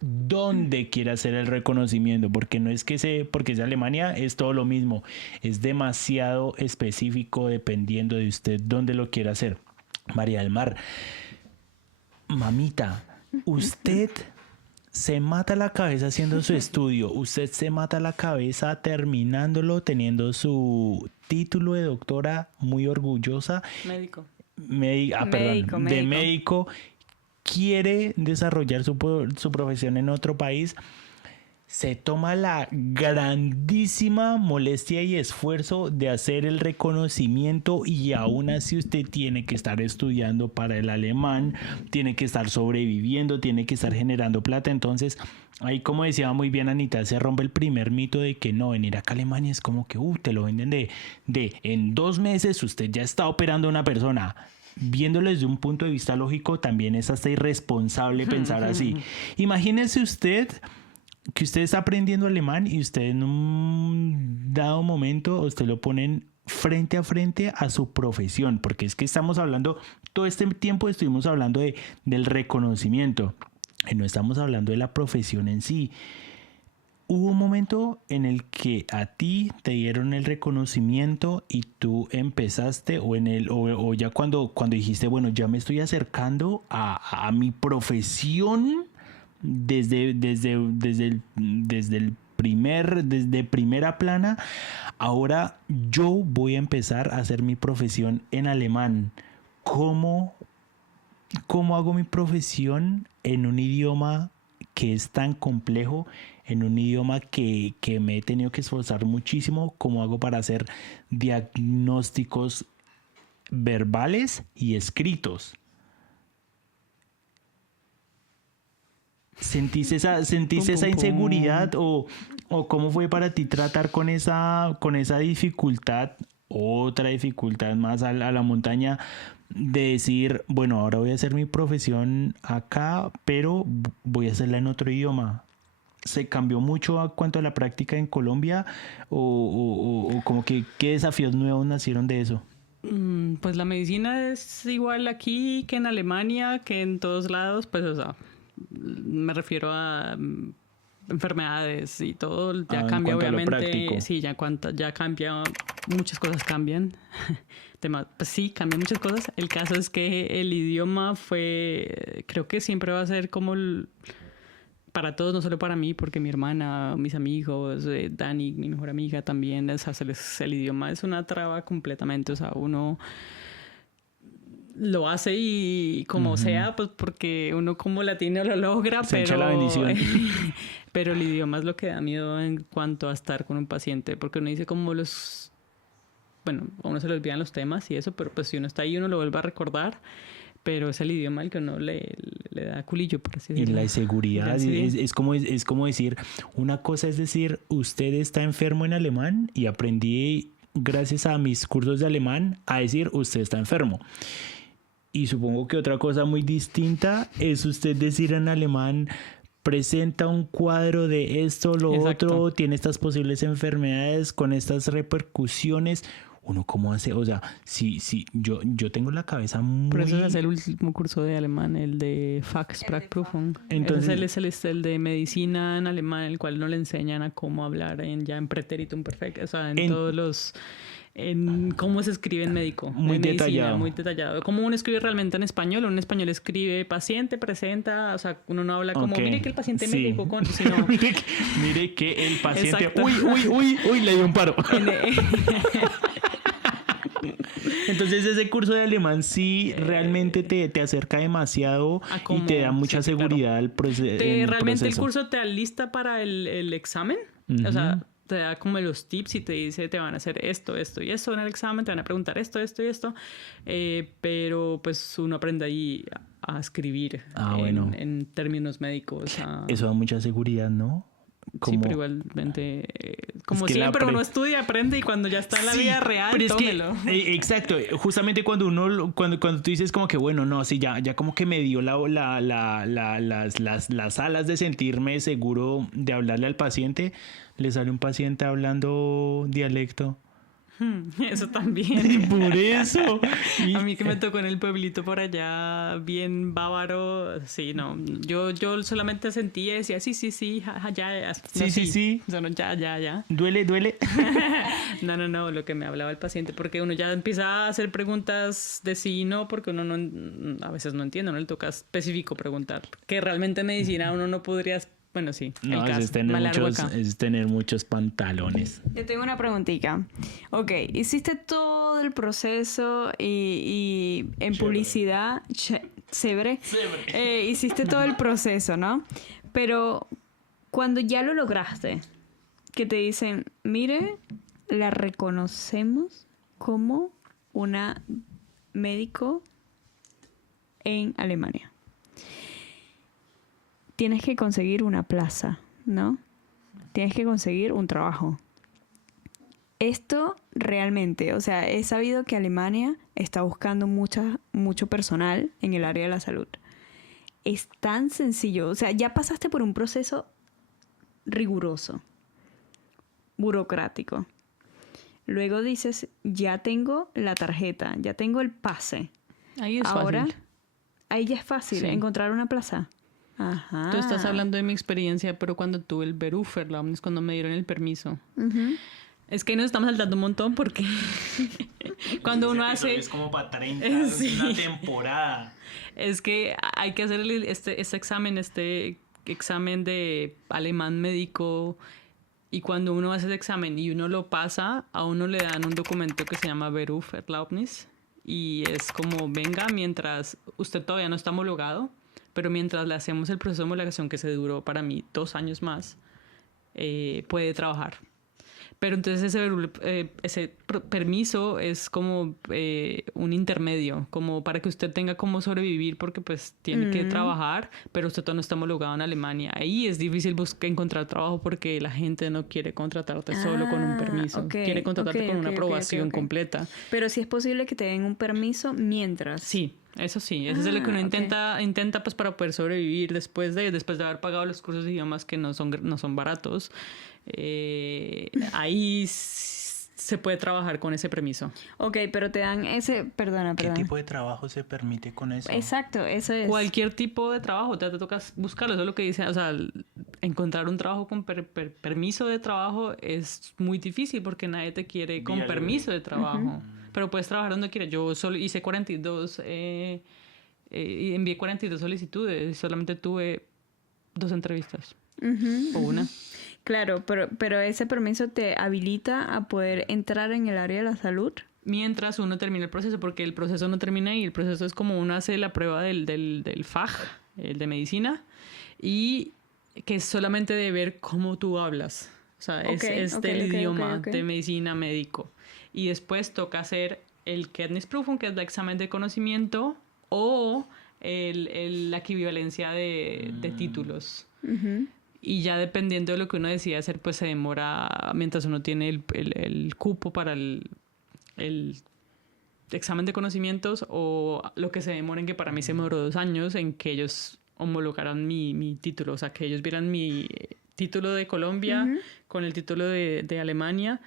dónde quiere hacer el reconocimiento, porque no es que porque es Alemania, es todo lo mismo. Es demasiado específico dependiendo de usted dónde lo quiera hacer. María del Mar, mamita, usted se mata la cabeza haciendo su estudio, usted se mata la cabeza terminándolo, teniendo su título de doctora muy orgullosa. Médico. Quiere desarrollar su profesión en otro país. se toma la grandísima molestia y esfuerzo de hacer el reconocimiento y aún así usted tiene que estar estudiando para el alemán, tiene que estar sobreviviendo, tiene que estar generando plata. Entonces, ahí como decía muy bien Anita, se rompe el primer mito de que no, venir acá a Alemania es como que te lo venden de en 2 meses usted ya está operando a una persona. Viéndolo desde un punto de vista lógico, también es hasta irresponsable pensar así. Imagínese usted que usted está aprendiendo alemán y usted en un dado momento usted lo ponen frente a frente a su profesión, porque es que estamos hablando, todo este tiempo estuvimos hablando del reconocimiento y no estamos hablando de la profesión en sí. Hubo un momento en el que a ti te dieron el reconocimiento y tú empezaste o ya cuando dijiste, bueno, ya me estoy acercando a mi profesión desde primera plana, ahora yo voy a empezar a hacer mi profesión en alemán. ¿Cómo hago mi profesión en un idioma que es tan complejo, en un idioma que me he tenido que esforzar muchísimo? ¿Cómo hago para hacer diagnósticos verbales y escritos? ¿Sentís esa inseguridad o cómo fue para ti tratar con esa dificultad, otra dificultad más a la montaña, de decir, bueno, ahora voy a hacer mi profesión acá, pero voy a hacerla en otro idioma? ¿Se cambió mucho a cuanto a la práctica en Colombia o como que qué desafíos nuevos nacieron de eso? Pues la medicina es igual aquí que en Alemania, que en todos lados, pues o sea, me refiero a enfermedades y todo ya cambia, obviamente. Sí, ya cambia, muchas cosas cambian. Pues sí, cambian muchas cosas. El caso es que el idioma creo que siempre va a ser como para todos, no solo para mí, porque mi hermana, mis amigos, Dani, mi mejor amiga también, o sea, el idioma es una traba completamente, o sea, uno lo hace y como sea, pues porque uno como latino lo logra, se echa la bendición. Pero el idioma es lo que da miedo en cuanto a estar con un paciente, porque uno dice como bueno, a uno se le olvidan los temas y eso, pero pues si uno está ahí uno lo vuelve a recordar, pero es el idioma el que uno le da culillo, por así decirlo. Y la inseguridad es como decir, una cosa es decir, usted está enfermo en alemán y aprendí gracias a mis cursos de alemán a decir, usted está enfermo. Y supongo que otra cosa muy distinta es usted decir en alemán, presenta un cuadro de esto, lo Exacto. otro, tiene estas posibles enfermedades con estas repercusiones. Uno cómo hace, o sea, sí, yo tengo la cabeza muy... Por eso es el último curso de alemán, el de Fachsprachprüfung. Entonces él es el de medicina en alemán, el cual no le enseñan a cómo hablar en pretéritum perfecto, o sea, en todos los... en cómo se escribe en médico. Muy en medicina, detallado. Muy detallado. Cómo uno escribe realmente en español. Un español escribe paciente, presenta, o sea, uno no habla como, mire que el paciente me llegó con... Sino... mire que el paciente... Exacto. Uy, le dio un paro. Entonces ese curso de alemán sí realmente te acerca demasiado y te da mucha seguridad al proceso. Realmente el curso te alista para el examen. Uh-huh. O sea, te da como los tips y te dice te van a hacer esto y eso en el examen, te van a preguntar esto y esto. Pero pues uno aprende ahí a escribir en términos médicos. Eso da mucha seguridad, ¿no? Sí, pero igualmente, como es que siempre uno estudia, aprende y cuando ya está en la vida real, pero tómelo. Exacto, justamente cuando tú dices como que bueno, no, sí, ya como que me dio las alas de sentirme seguro de hablarle al paciente, le sale un paciente hablando dialecto. Eso también. Por eso. A mí que me tocó en el pueblito por allá, bien bávaro. Sí, no. Yo solamente sentía y decía, sí, ya. Sí. O sea, no, ya. Duele. No, lo que me hablaba el paciente, porque uno ya empieza a hacer preguntas de sí y no, porque uno no, a veces no entiende, no le toca específico preguntar. Que realmente en medicina uno no podría... Bueno, sí, no, el caso. Es tener muchos pantalones. Yo tengo una preguntita. Ok, hiciste todo el proceso y en publicidad... Chévere. Hiciste todo el proceso, ¿no? Pero cuando ya lo lograste, que te dicen, mire, la reconocemos como una médico en Alemania. Tienes que conseguir una plaza, ¿no? Tienes que conseguir un trabajo. Esto realmente, o sea, he sabido que Alemania está buscando mucho personal en el área de la salud. Es tan sencillo, o sea, ya pasaste por un proceso riguroso, burocrático. Luego dices, ya tengo la tarjeta, ya tengo el pase. Ahí es Ahora, fácil. ahí ya es fácil Sí. encontrar una plaza. Ajá. Tú estás hablando de mi experiencia, pero cuando tuve el Berufserlaubnis, cuando me dieron el permiso. Ujú. Es que nos estamos saltando un montón porque cuando uno hace... Es como para 30, Sí. una temporada. Es que hay que hacer este examen de alemán médico, y cuando uno hace el examen y uno lo pasa, a uno le dan un documento que se llama Berufserlaubnis, y es como, venga, mientras usted todavía no está homologado, pero mientras le hacemos el proceso de homologación, que se duró para mí 2 años más, puede trabajar. Pero entonces ese permiso es como un intermedio, como para que usted tenga cómo sobrevivir, porque pues tiene que trabajar, pero usted todavía no está homologado en Alemania. Ahí es difícil encontrar trabajo porque la gente no quiere contratarte solo con un permiso. Ok, Quiere contratarte con una aprobación ok. completa. Pero sí es posible que te den un permiso mientras. Sí, eso sí. Eso es lo que uno ok. intenta pues para poder sobrevivir después de haber pagado los cursos de idiomas que no son baratos. Ahí se puede trabajar con ese permiso. Ok, pero te dan ese... Perdona. ¿Qué tipo de trabajo se permite con eso? Exacto, eso es. Cualquier tipo de trabajo, te toca buscarlo. Eso es lo que dice. O sea, encontrar un trabajo con permiso de trabajo es muy difícil porque nadie te quiere con Vía permiso de trabajo. Pero puedes trabajar donde quieras. Yo solo hice 42, y envié 42 solicitudes. Solamente tuve 2 entrevistas. O una. Claro, pero ese permiso te habilita a poder entrar en el área de la salud. Mientras uno termina el proceso, porque el proceso no termina ahí. El proceso es como uno hace la prueba del Fach, el de medicina, y que es solamente de ver cómo tú hablas. O sea, es del idioma de medicina médico. Y después toca hacer el Kenntnisprüfung, que es el examen de conocimiento, o la equivalencia de títulos. Y ya dependiendo de lo que uno decida hacer, pues se demora mientras uno tiene el cupo para el examen de conocimientos, o lo que se demora, en que para mí se demoró 2 años en que ellos homologaran mi título. O sea, que ellos vieran mi título de Colombia con el título de Alemania,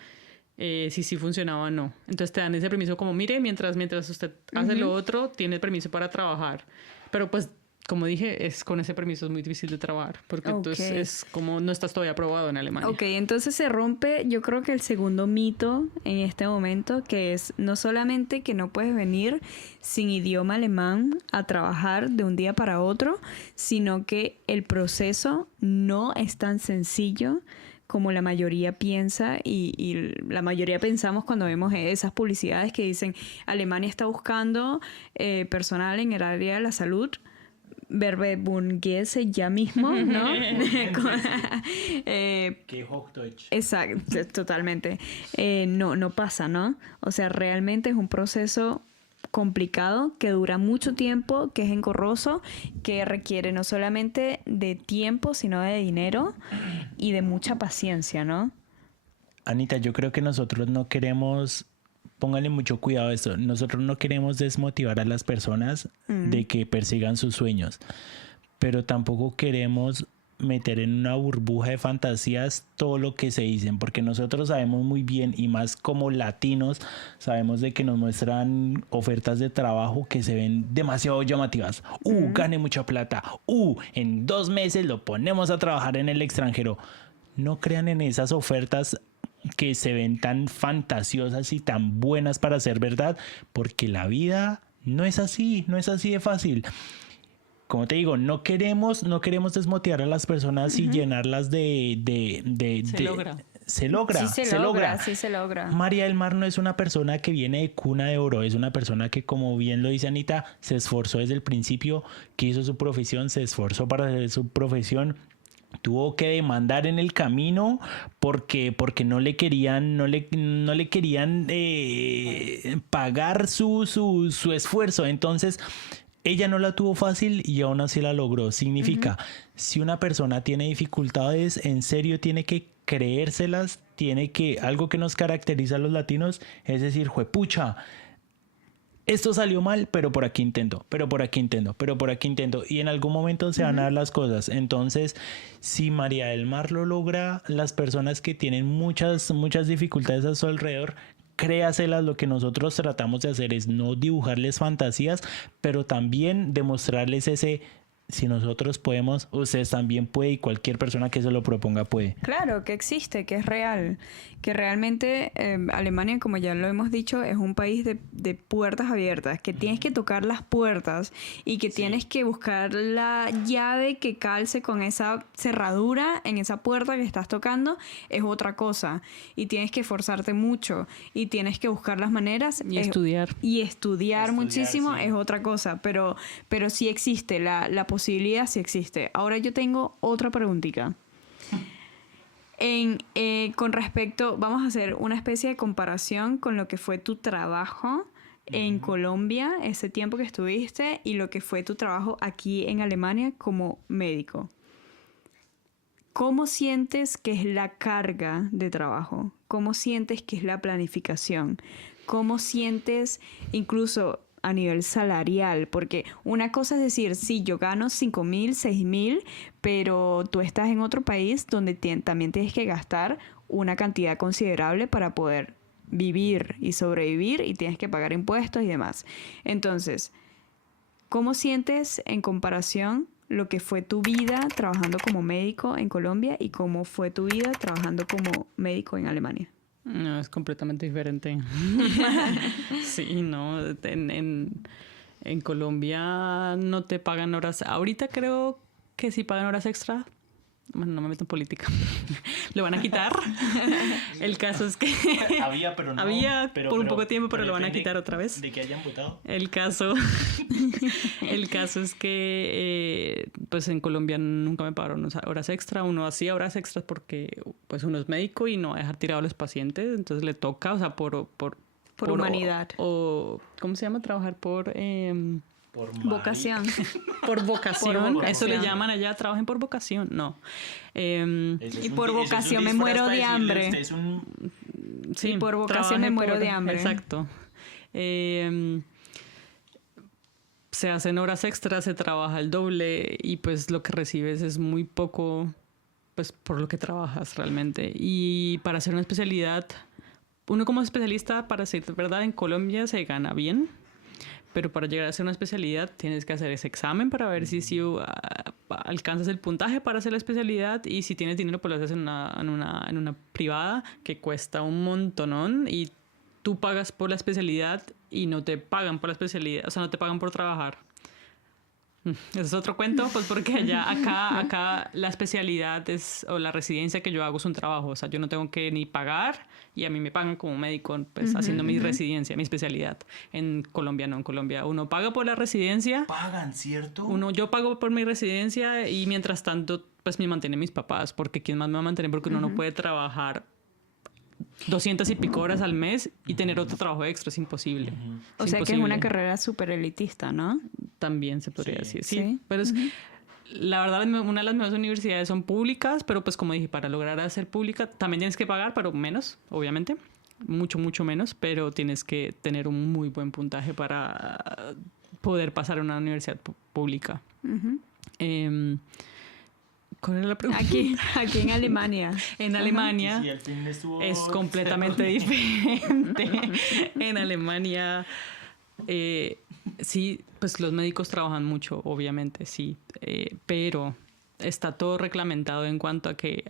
si sí funcionaba o no. Entonces te dan ese permiso como, mire, mientras usted hace lo otro, tiene el permiso para trabajar. Pero pues, como dije, con ese permiso es muy difícil de trabajar, porque entonces es como no estás todavía aprobado en Alemania. Ok, entonces se rompe, yo creo que el segundo mito en este momento, que es no solamente que no puedes venir sin idioma alemán a trabajar de un día para otro, sino que el proceso no es tan sencillo como la mayoría piensa, y la mayoría pensamos cuando vemos esas publicidades que dicen Alemania está buscando personal en el área de la salud. Verbebungese ya mismo, ¿no? Que Hochdeutsch. Exacto, totalmente. No pasa, ¿no? O sea, realmente es un proceso complicado, que dura mucho tiempo, que es engorroso, que requiere no solamente de tiempo, sino de dinero y de mucha paciencia, ¿no? Anita, yo creo que nosotros no queremos, pónganle mucho cuidado a esto, nosotros no queremos desmotivar a las personas de que persigan sus sueños, pero tampoco queremos meter en una burbuja de fantasías todo lo que se dicen, porque nosotros sabemos muy bien, y más como latinos, sabemos de que nos muestran ofertas de trabajo que se ven demasiado llamativas. Gane mucha plata. En 2 meses lo ponemos a trabajar en el extranjero. No crean en esas ofertas que se ven tan fantasiosas y tan buenas para ser verdad, porque la vida no es así de fácil. Como te digo, no queremos desmotivar a las personas y llenarlas Se logra. Sí se logra. María del Mar no es una persona que viene de cuna de oro, es una persona que, como bien lo dice Anita, se esforzó desde el principio, quiso su profesión, se esforzó para hacer su profesión, tuvo que demandar en el camino porque no le querían pagar su esfuerzo. Entonces ella no la tuvo fácil y aún así la logró. Significa, si una persona tiene dificultades, en serio tiene que creérselas, algo que nos caracteriza a los latinos es decir, juepucha, esto salió mal, pero por aquí intento, y en algún momento se van a dar las cosas. Entonces, si María del Mar lo logra, las personas que tienen muchas dificultades a su alrededor, créaselas. Lo que nosotros tratamos de hacer es no dibujarles fantasías, pero también demostrarles si nosotros podemos, ustedes también pueden, y cualquier persona que se lo proponga puede. Claro, que existe, que es real, que realmente Alemania, como ya lo hemos dicho, es un país de puertas abiertas, que tienes que tocar las puertas y que tienes que buscar la llave que calce con esa cerradura en esa puerta que estás tocando, es otra cosa. Y tienes que esforzarte mucho y tienes que buscar las maneras. Y estudiar. Y estudiar muchísimo, sí. es otra cosa, pero sí existe, la posibilidad sí existe. Ahora yo tengo otra preguntita. Con respecto, vamos a hacer una especie de comparación con lo que fue tu trabajo en Colombia, ese tiempo que estuviste, y lo que fue tu trabajo aquí en Alemania como médico. ¿Cómo sientes que es la carga de trabajo? ¿Cómo sientes que es la planificación? ¿Cómo sientes incluso a nivel salarial? Porque una cosa es decir, sí, yo gano 5.000, 6.000, pero tú estás en otro país donde también tienes que gastar una cantidad considerable para poder vivir y sobrevivir, y tienes que pagar impuestos y demás. Entonces, ¿cómo sientes en comparación lo que fue tu vida trabajando como médico en Colombia y cómo fue tu vida trabajando como médico en Alemania? No, es completamente diferente. Sí, no, en Colombia no te pagan horas. Ahorita creo que sí pagan horas extra. Bueno, no me meto en política. Lo van a quitar. El caso es que Había, pero no. Había por un poco de tiempo, pero lo van a quitar otra vez. ¿De que hayan votado? El caso es que pues en Colombia nunca me pagaron horas extra. Uno hacía horas extras porque pues uno es médico y no va a dejar tirado a los pacientes, entonces le toca, o sea, por humanidad. O ¿cómo se llama? Trabajar por Vocación. por vocación. Por vocación. Eso le llaman allá, trabajen por vocación. No. Y por vocación me muero de hambre. Sí, y por vocación me muero de hambre. Exacto. Se hacen horas extras, se trabaja el doble y pues lo que recibes es muy poco, pues por lo que trabajas realmente. Y para hacer una especialidad, uno como especialista, para ser verdad, en Colombia se gana bien, pero para llegar a hacer una especialidad tienes que hacer ese examen para ver si alcanzas el puntaje para hacer la especialidad, y si tienes dinero pues lo haces en una privada que cuesta un montonón, y tú pagas por la especialidad y no te pagan por la especialidad, o sea, no te pagan por trabajar. Ese es otro cuento, pues porque acá la especialidad o la residencia que yo hago es un trabajo, o sea, yo no tengo que ni pagar, y a mí me pagan como médico, pues haciendo mi residencia, mi especialidad. En Colombia no, en Colombia uno paga por la residencia. Pagan, ¿cierto? Yo pago por mi residencia y mientras tanto, pues me mantienen mis papás, porque ¿quién más me va a mantener? Porque uno no puede trabajar 200 y pico horas al mes y tener otro trabajo extra, es imposible. O sea que es una carrera súper elitista, ¿no? También se podría decir, sí. Sí. Pero es, la verdad, una de las mejores universidades son públicas, pero pues como dije, para lograr hacer pública también tienes que pagar, pero menos, obviamente. Mucho, mucho menos, pero tienes que tener un muy buen puntaje para poder pasar a una universidad pública. ¿Cuál era la pregunta? Aquí en Alemania. En Alemania es completamente diferente. En Alemania, sí, pues los médicos trabajan mucho, obviamente, sí, pero está todo reglamentado en cuanto a que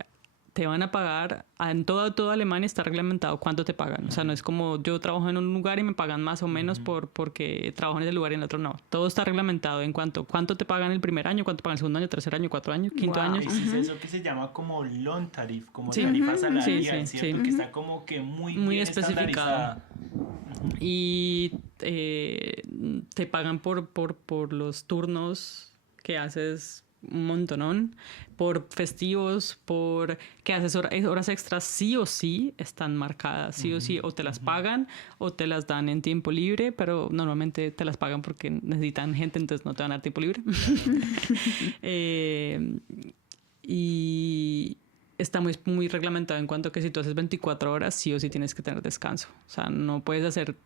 te van a pagar, en toda Alemania está reglamentado cuánto te pagan. O sea, no es como yo trabajo en un lugar y me pagan más o menos porque trabajo en ese lugar y en el otro no. Todo está reglamentado en cuanto cuánto te pagan el primer año, cuánto pagan el segundo año, tercer año, 4 años, quinto año. Es eso que se llama como Lohntarif, como tarifa salarial, ¿cierto? Que está como que muy bien especificado. Y te pagan por los turnos que haces un montonón. Por festivos, por que haces horas extras, sí o sí están marcadas, sí o sí, o te las pagan o te las dan en tiempo libre, pero normalmente te las pagan porque necesitan gente, entonces no te van a dar tiempo libre. Y está muy, muy reglamentado en cuanto a que si tú haces 24 horas, sí o sí tienes que tener descanso. O sea, no puedes hacer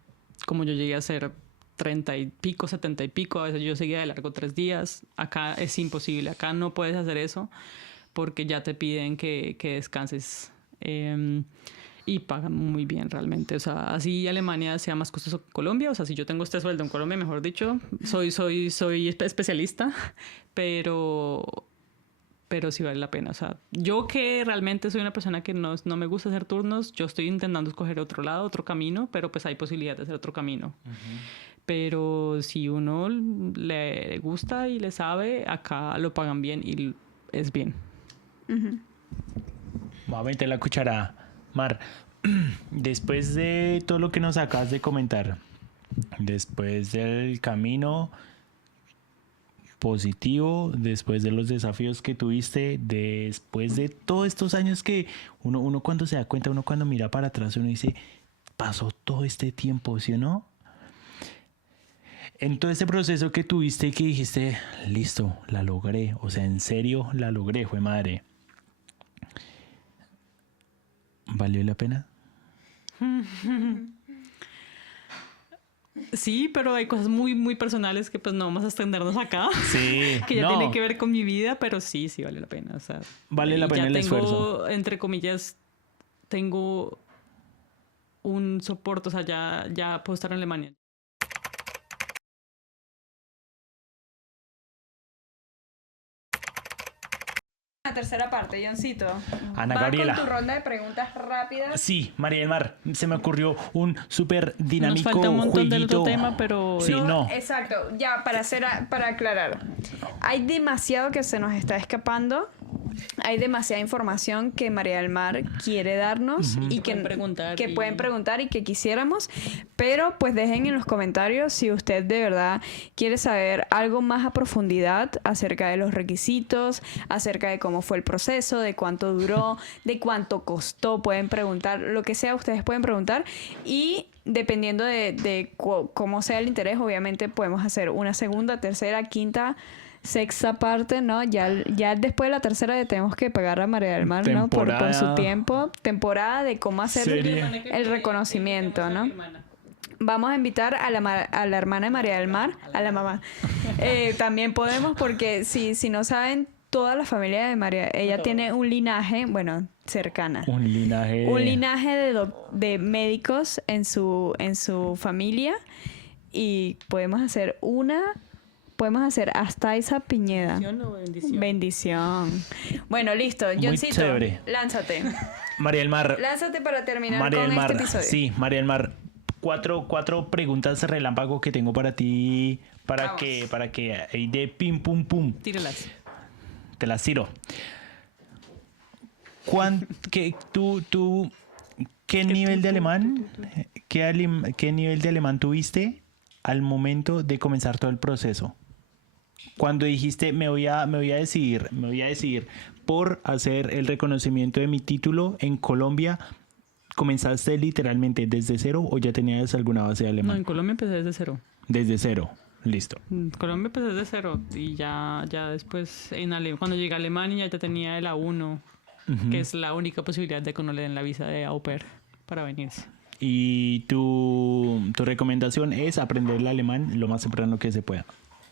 como yo llegué a hacer 30 y pico, 70 y pico. A veces yo seguía de largo 3 días. Acá es imposible. Acá no puedes hacer eso porque ya te piden que descanses. Y pagan muy bien realmente. O sea, así Alemania sea más costoso que Colombia. O sea, si yo tengo este sueldo en Colombia, mejor dicho, soy especialista, pero sí vale la pena. O sea, yo que realmente soy una persona que no me gusta hacer turnos, yo estoy intentando escoger otro lado, otro camino, pero pues hay posibilidad de hacer otro camino. Pero si uno le gusta y le sabe, acá lo pagan bien y es bien. Voy a meter la cuchara. Mar, después de todo lo que nos acabas de comentar, después del camino positivo, después de los desafíos que tuviste, después de todos estos años que uno cuando se da cuenta, uno cuando mira para atrás, uno dice, pasó todo este tiempo, ¿sí o no? En todo este proceso que tuviste y que dijiste, listo, la logré, o sea, en serio la logré, fue madre. ¿Valió la pena? Sí, pero hay cosas muy, muy personales que pues no vamos a extendernos acá. Sí, que ya no. tiene que ver con mi vida, pero sí vale la pena. O sea, vale la pena el esfuerzo. Entre comillas, tengo un soporte, o sea, ya puedo estar en Alemania. La tercera parte, Johncito. Ana Va Gabriela. con tu ronda de preguntas rápidas. Sí, María del Mar, se me ocurrió un súper dinámico Nos falta un montón del jueguito. otro tema, pero... Sí, no. Exacto, ya para aclarar. Hay demasiado que se nos está escapando. Hay demasiada información que María del Mar quiere darnos y que pueden preguntar y que quisiéramos, pero pues dejen en los comentarios si usted de verdad quiere saber algo más a profundidad acerca de los requisitos, acerca de cómo fue el proceso, de cuánto duró, de cuánto costó. Pueden preguntar, lo que sea, ustedes pueden preguntar y dependiendo de cómo sea el interés, obviamente podemos hacer una segunda, tercera, quinta, sexta parte, ¿no? Ya después de la tercera le tenemos que pagar a María del Mar, ¿no? Por su tiempo. Temporada de cómo hacer el reconocimiento, ¿no? Vamos a invitar a la hermana de María del Mar, a la mamá. También podemos porque si no saben, toda la familia de María, ella tiene un linaje, bueno, cercana. Un linaje de médicos en su familia y podemos hacer hasta esa Piñeda. ¿Bendición o bendición? Bendición. Bueno, listo. Johncito, lánzate. María del Mar. Lánzate para terminar María con del Mar, este episodio. Sí, María del Mar. Cuatro preguntas relámpago que tengo para ti. Para que ahí de pim pum pum. Tíralas. Te las tiro. ¿Qué nivel de alemán? ¿Qué nivel de alemán tuviste al momento de comenzar todo el proceso? Cuando dijiste me voy a decidir por hacer el reconocimiento de mi título en Colombia, ¿comenzaste literalmente desde cero o ya tenías alguna base de alemán? No, en Colombia empecé desde cero. Desde cero, listo. En Colombia empecé desde cero y ya después cuando llegué a Alemania ya tenía el A1, que es la única posibilidad de que uno le den la visa de au pair para venirse. Y tu recomendación es aprender el alemán lo más temprano que se pueda.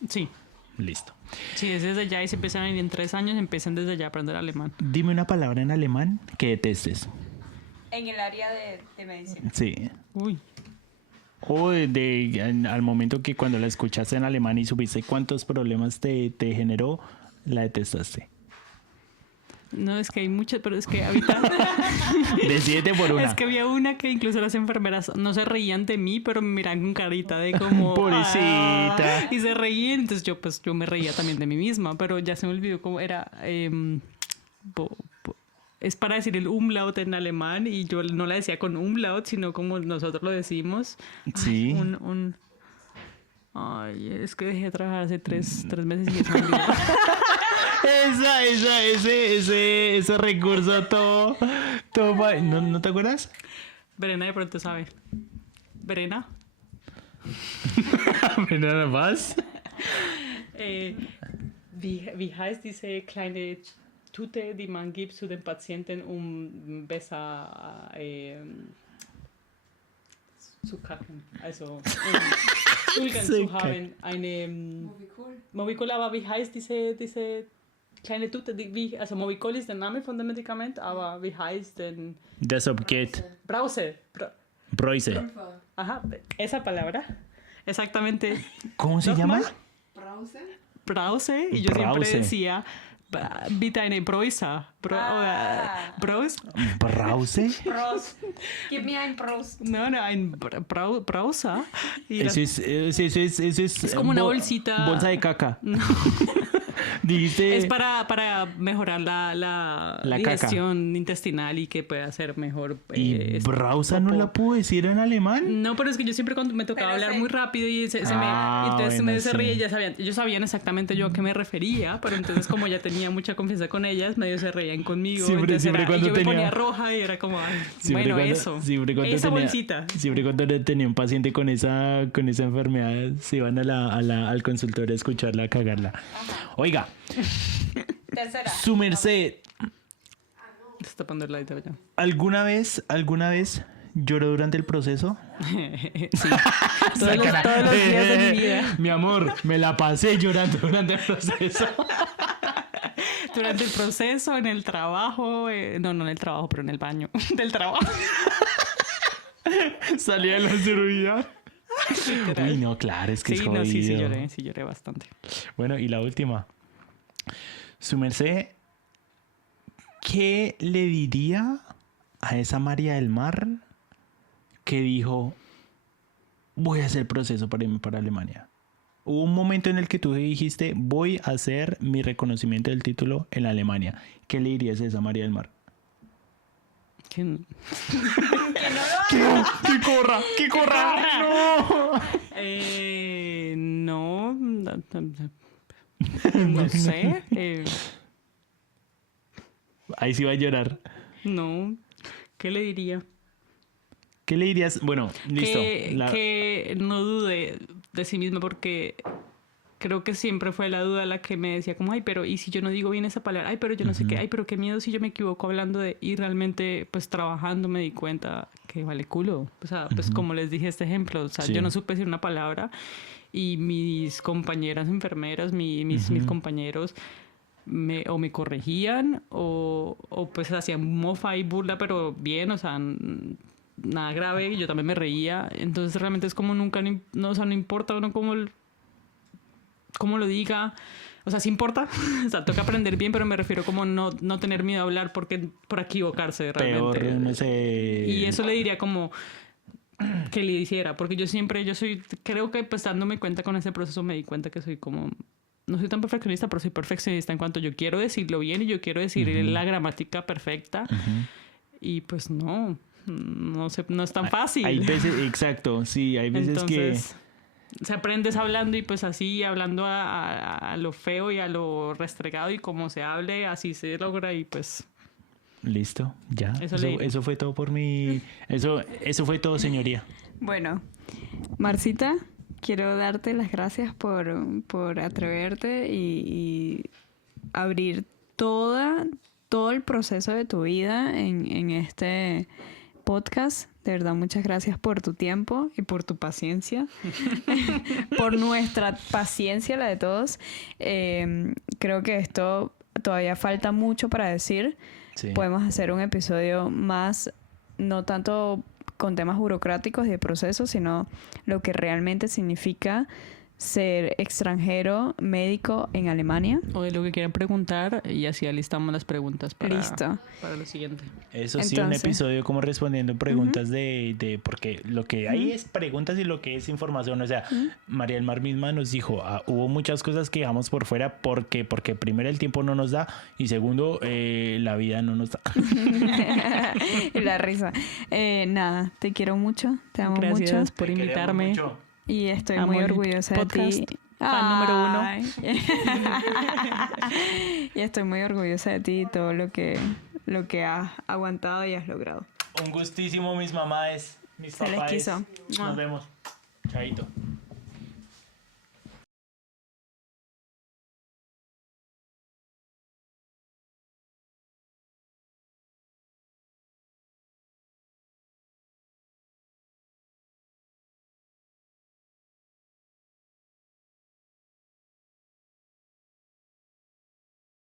Sí. Listo. Sí, es desde ya y se empiezan a ir en 3 años, empiezan desde ya a aprender alemán. Dime una palabra en alemán que detestes. En el área de medicina. Sí. Uy. O al momento que cuando la escuchaste en alemán y supiste cuántos problemas te generó, la detestaste. No, es que hay muchas, pero es que ahorita... Decídete por una. Es que había una que incluso las enfermeras no se reían de mí, pero me miraban con carita de como... Pobrecita. Y se reían, entonces yo me reía también de mí misma, pero ya se me olvidó cómo era... es para decir el umlaut en alemán y yo no la decía con umlaut, sino como nosotros lo decimos. Sí. Ay, es que dejé de trabajar hace 3 meses y se me olvidó. ese recurso todo ¿no te acuerdas? Verena de pronto sabe. Verena. Verena, was? Wie heißt diese kleine Tute, die man gibt zu den Patienten, um besser zu kacken? Also, Stuhlgang zu haben. Eine Movicol, aber wie heißt diese kleine Tute? Also, Movicol ist der Name von dem Medikament, aber wie heißt denn? Das Objekt. Brause. Broise. Ajá, esa palabra. Exactamente. ¿Cómo se llama? Brause. Y yo Brause. siempre decía, bitte eine Brause. Brause. Brause. Prost. Gib mir ein Prost. No, ein Brause. Y Eso es como una bolsita. Bolsa de caca. Dijiste. es para mejorar la digestión intestinal y que pueda ser mejor. ¿Y Brausa no popó. la puedo decir en alemán? No, pero es que yo siempre cuando me tocaba hablar muy rápido y entonces bueno, me se sí. reía, ellos sabían exactamente yo a qué me refería, pero entonces como ya tenía mucha confianza con ellas, medio se reían conmigo. Siempre Entonces cuando y yo me tenía- ponía roja y era como, ay, Siempre bueno, cuando- eso. siempre cuando Esa tenía- bolsita. Siempre cuando tenía un paciente con esa enfermedad, se iban al consultorio a escucharla, a cagarla. Oiga, Tercera. su merced, Se está tapando el light ya. ¿alguna vez lloró durante el proceso? Sí. Todos los días de mi vida. Mi amor, me la pasé llorando durante el proceso. Durante el proceso, en el trabajo, no en el trabajo, pero en el baño del trabajo. Salía de la cirugía. Literal. Uy, no, claro, es que es Sí, jodido. no, sí lloré bastante. Bueno, y la última. Su merced, ¿qué le diría a esa María del Mar que dijo, voy a hacer el proceso para irme para Alemania? Hubo un momento en el que tú dijiste, voy a hacer mi reconocimiento del título en Alemania. ¿Qué le dirías a esa María del Mar? Que no- ¡Que corra! ¡Que corra! ¡No! No sé. Ahí sí va a llorar. No. ¿Qué le diría? ¿Qué le dirías? Bueno, listo. Que no dude de sí misma porque creo que siempre fue la duda la que me decía como, ay, pero ¿y si yo no digo bien esa palabra? Ay, pero yo no sé qué. Ay, pero qué miedo si yo me equivoco hablando de... Y realmente, pues, trabajando me di cuenta que vale culo. O sea, pues, como les dije este ejemplo, o sea, Sí. yo no supe decir una palabra y mis compañeras enfermeras, mis compañeros... o me corregían o pues hacían mofa y burla, pero bien, o sea, nada grave, y yo también me reía. Entonces realmente es como nunca, no, o sea, no importa uno cómo lo diga, o sea, sí importa, o sea, toca aprender bien, pero me refiero como no tener miedo a hablar por equivocarse realmente. Peor, no sé. Y eso le diría como que le hiciera, porque creo que pues dándome cuenta con ese proceso me di cuenta que soy como... No soy tan perfeccionista, pero soy perfeccionista en cuanto yo quiero decirlo bien y yo quiero decir la gramática perfecta. Y pues no es tan fácil. Hay veces, exacto, sí, hay veces Entonces, se aprendes hablando y pues así, hablando a lo feo y a lo restregado y como se hable, así se logra y pues... Listo, ya. Eso Eso fue todo por mi... Eso fue todo, señoría. Bueno, Marcita, quiero darte las gracias por atreverte y abrir todo el proceso de tu vida en este podcast. De verdad, muchas gracias por tu tiempo y por tu paciencia. Por nuestra paciencia, la de todos. Creo que esto todavía falta mucho para decir. Sí. Podemos hacer un episodio más, no tanto con temas burocráticos y de procesos, sino lo que realmente significa ser extranjero médico en Alemania. O de lo que quieran preguntar y así alistamos las preguntas Listo. para lo siguiente. Eso sí, un Entonces, episodio como respondiendo preguntas de porque lo que hay es preguntas y lo que es información. O sea, María del Mar misma nos dijo, hubo muchas cosas que dejamos por fuera porque primero el tiempo no nos da y segundo la vida no nos da. Y la risa. Nada, te quiero mucho, te amo Gracias mucho por invitarme. Mucho. y estoy Amo muy el orgullosa de podcast. ti Fan número 1. Ay. Y estoy muy orgullosa de ti y todo lo que has aguantado y has logrado. Un gustísimo, mis mamás, mis Se les papás. quiso. Nos vemos. Chaito.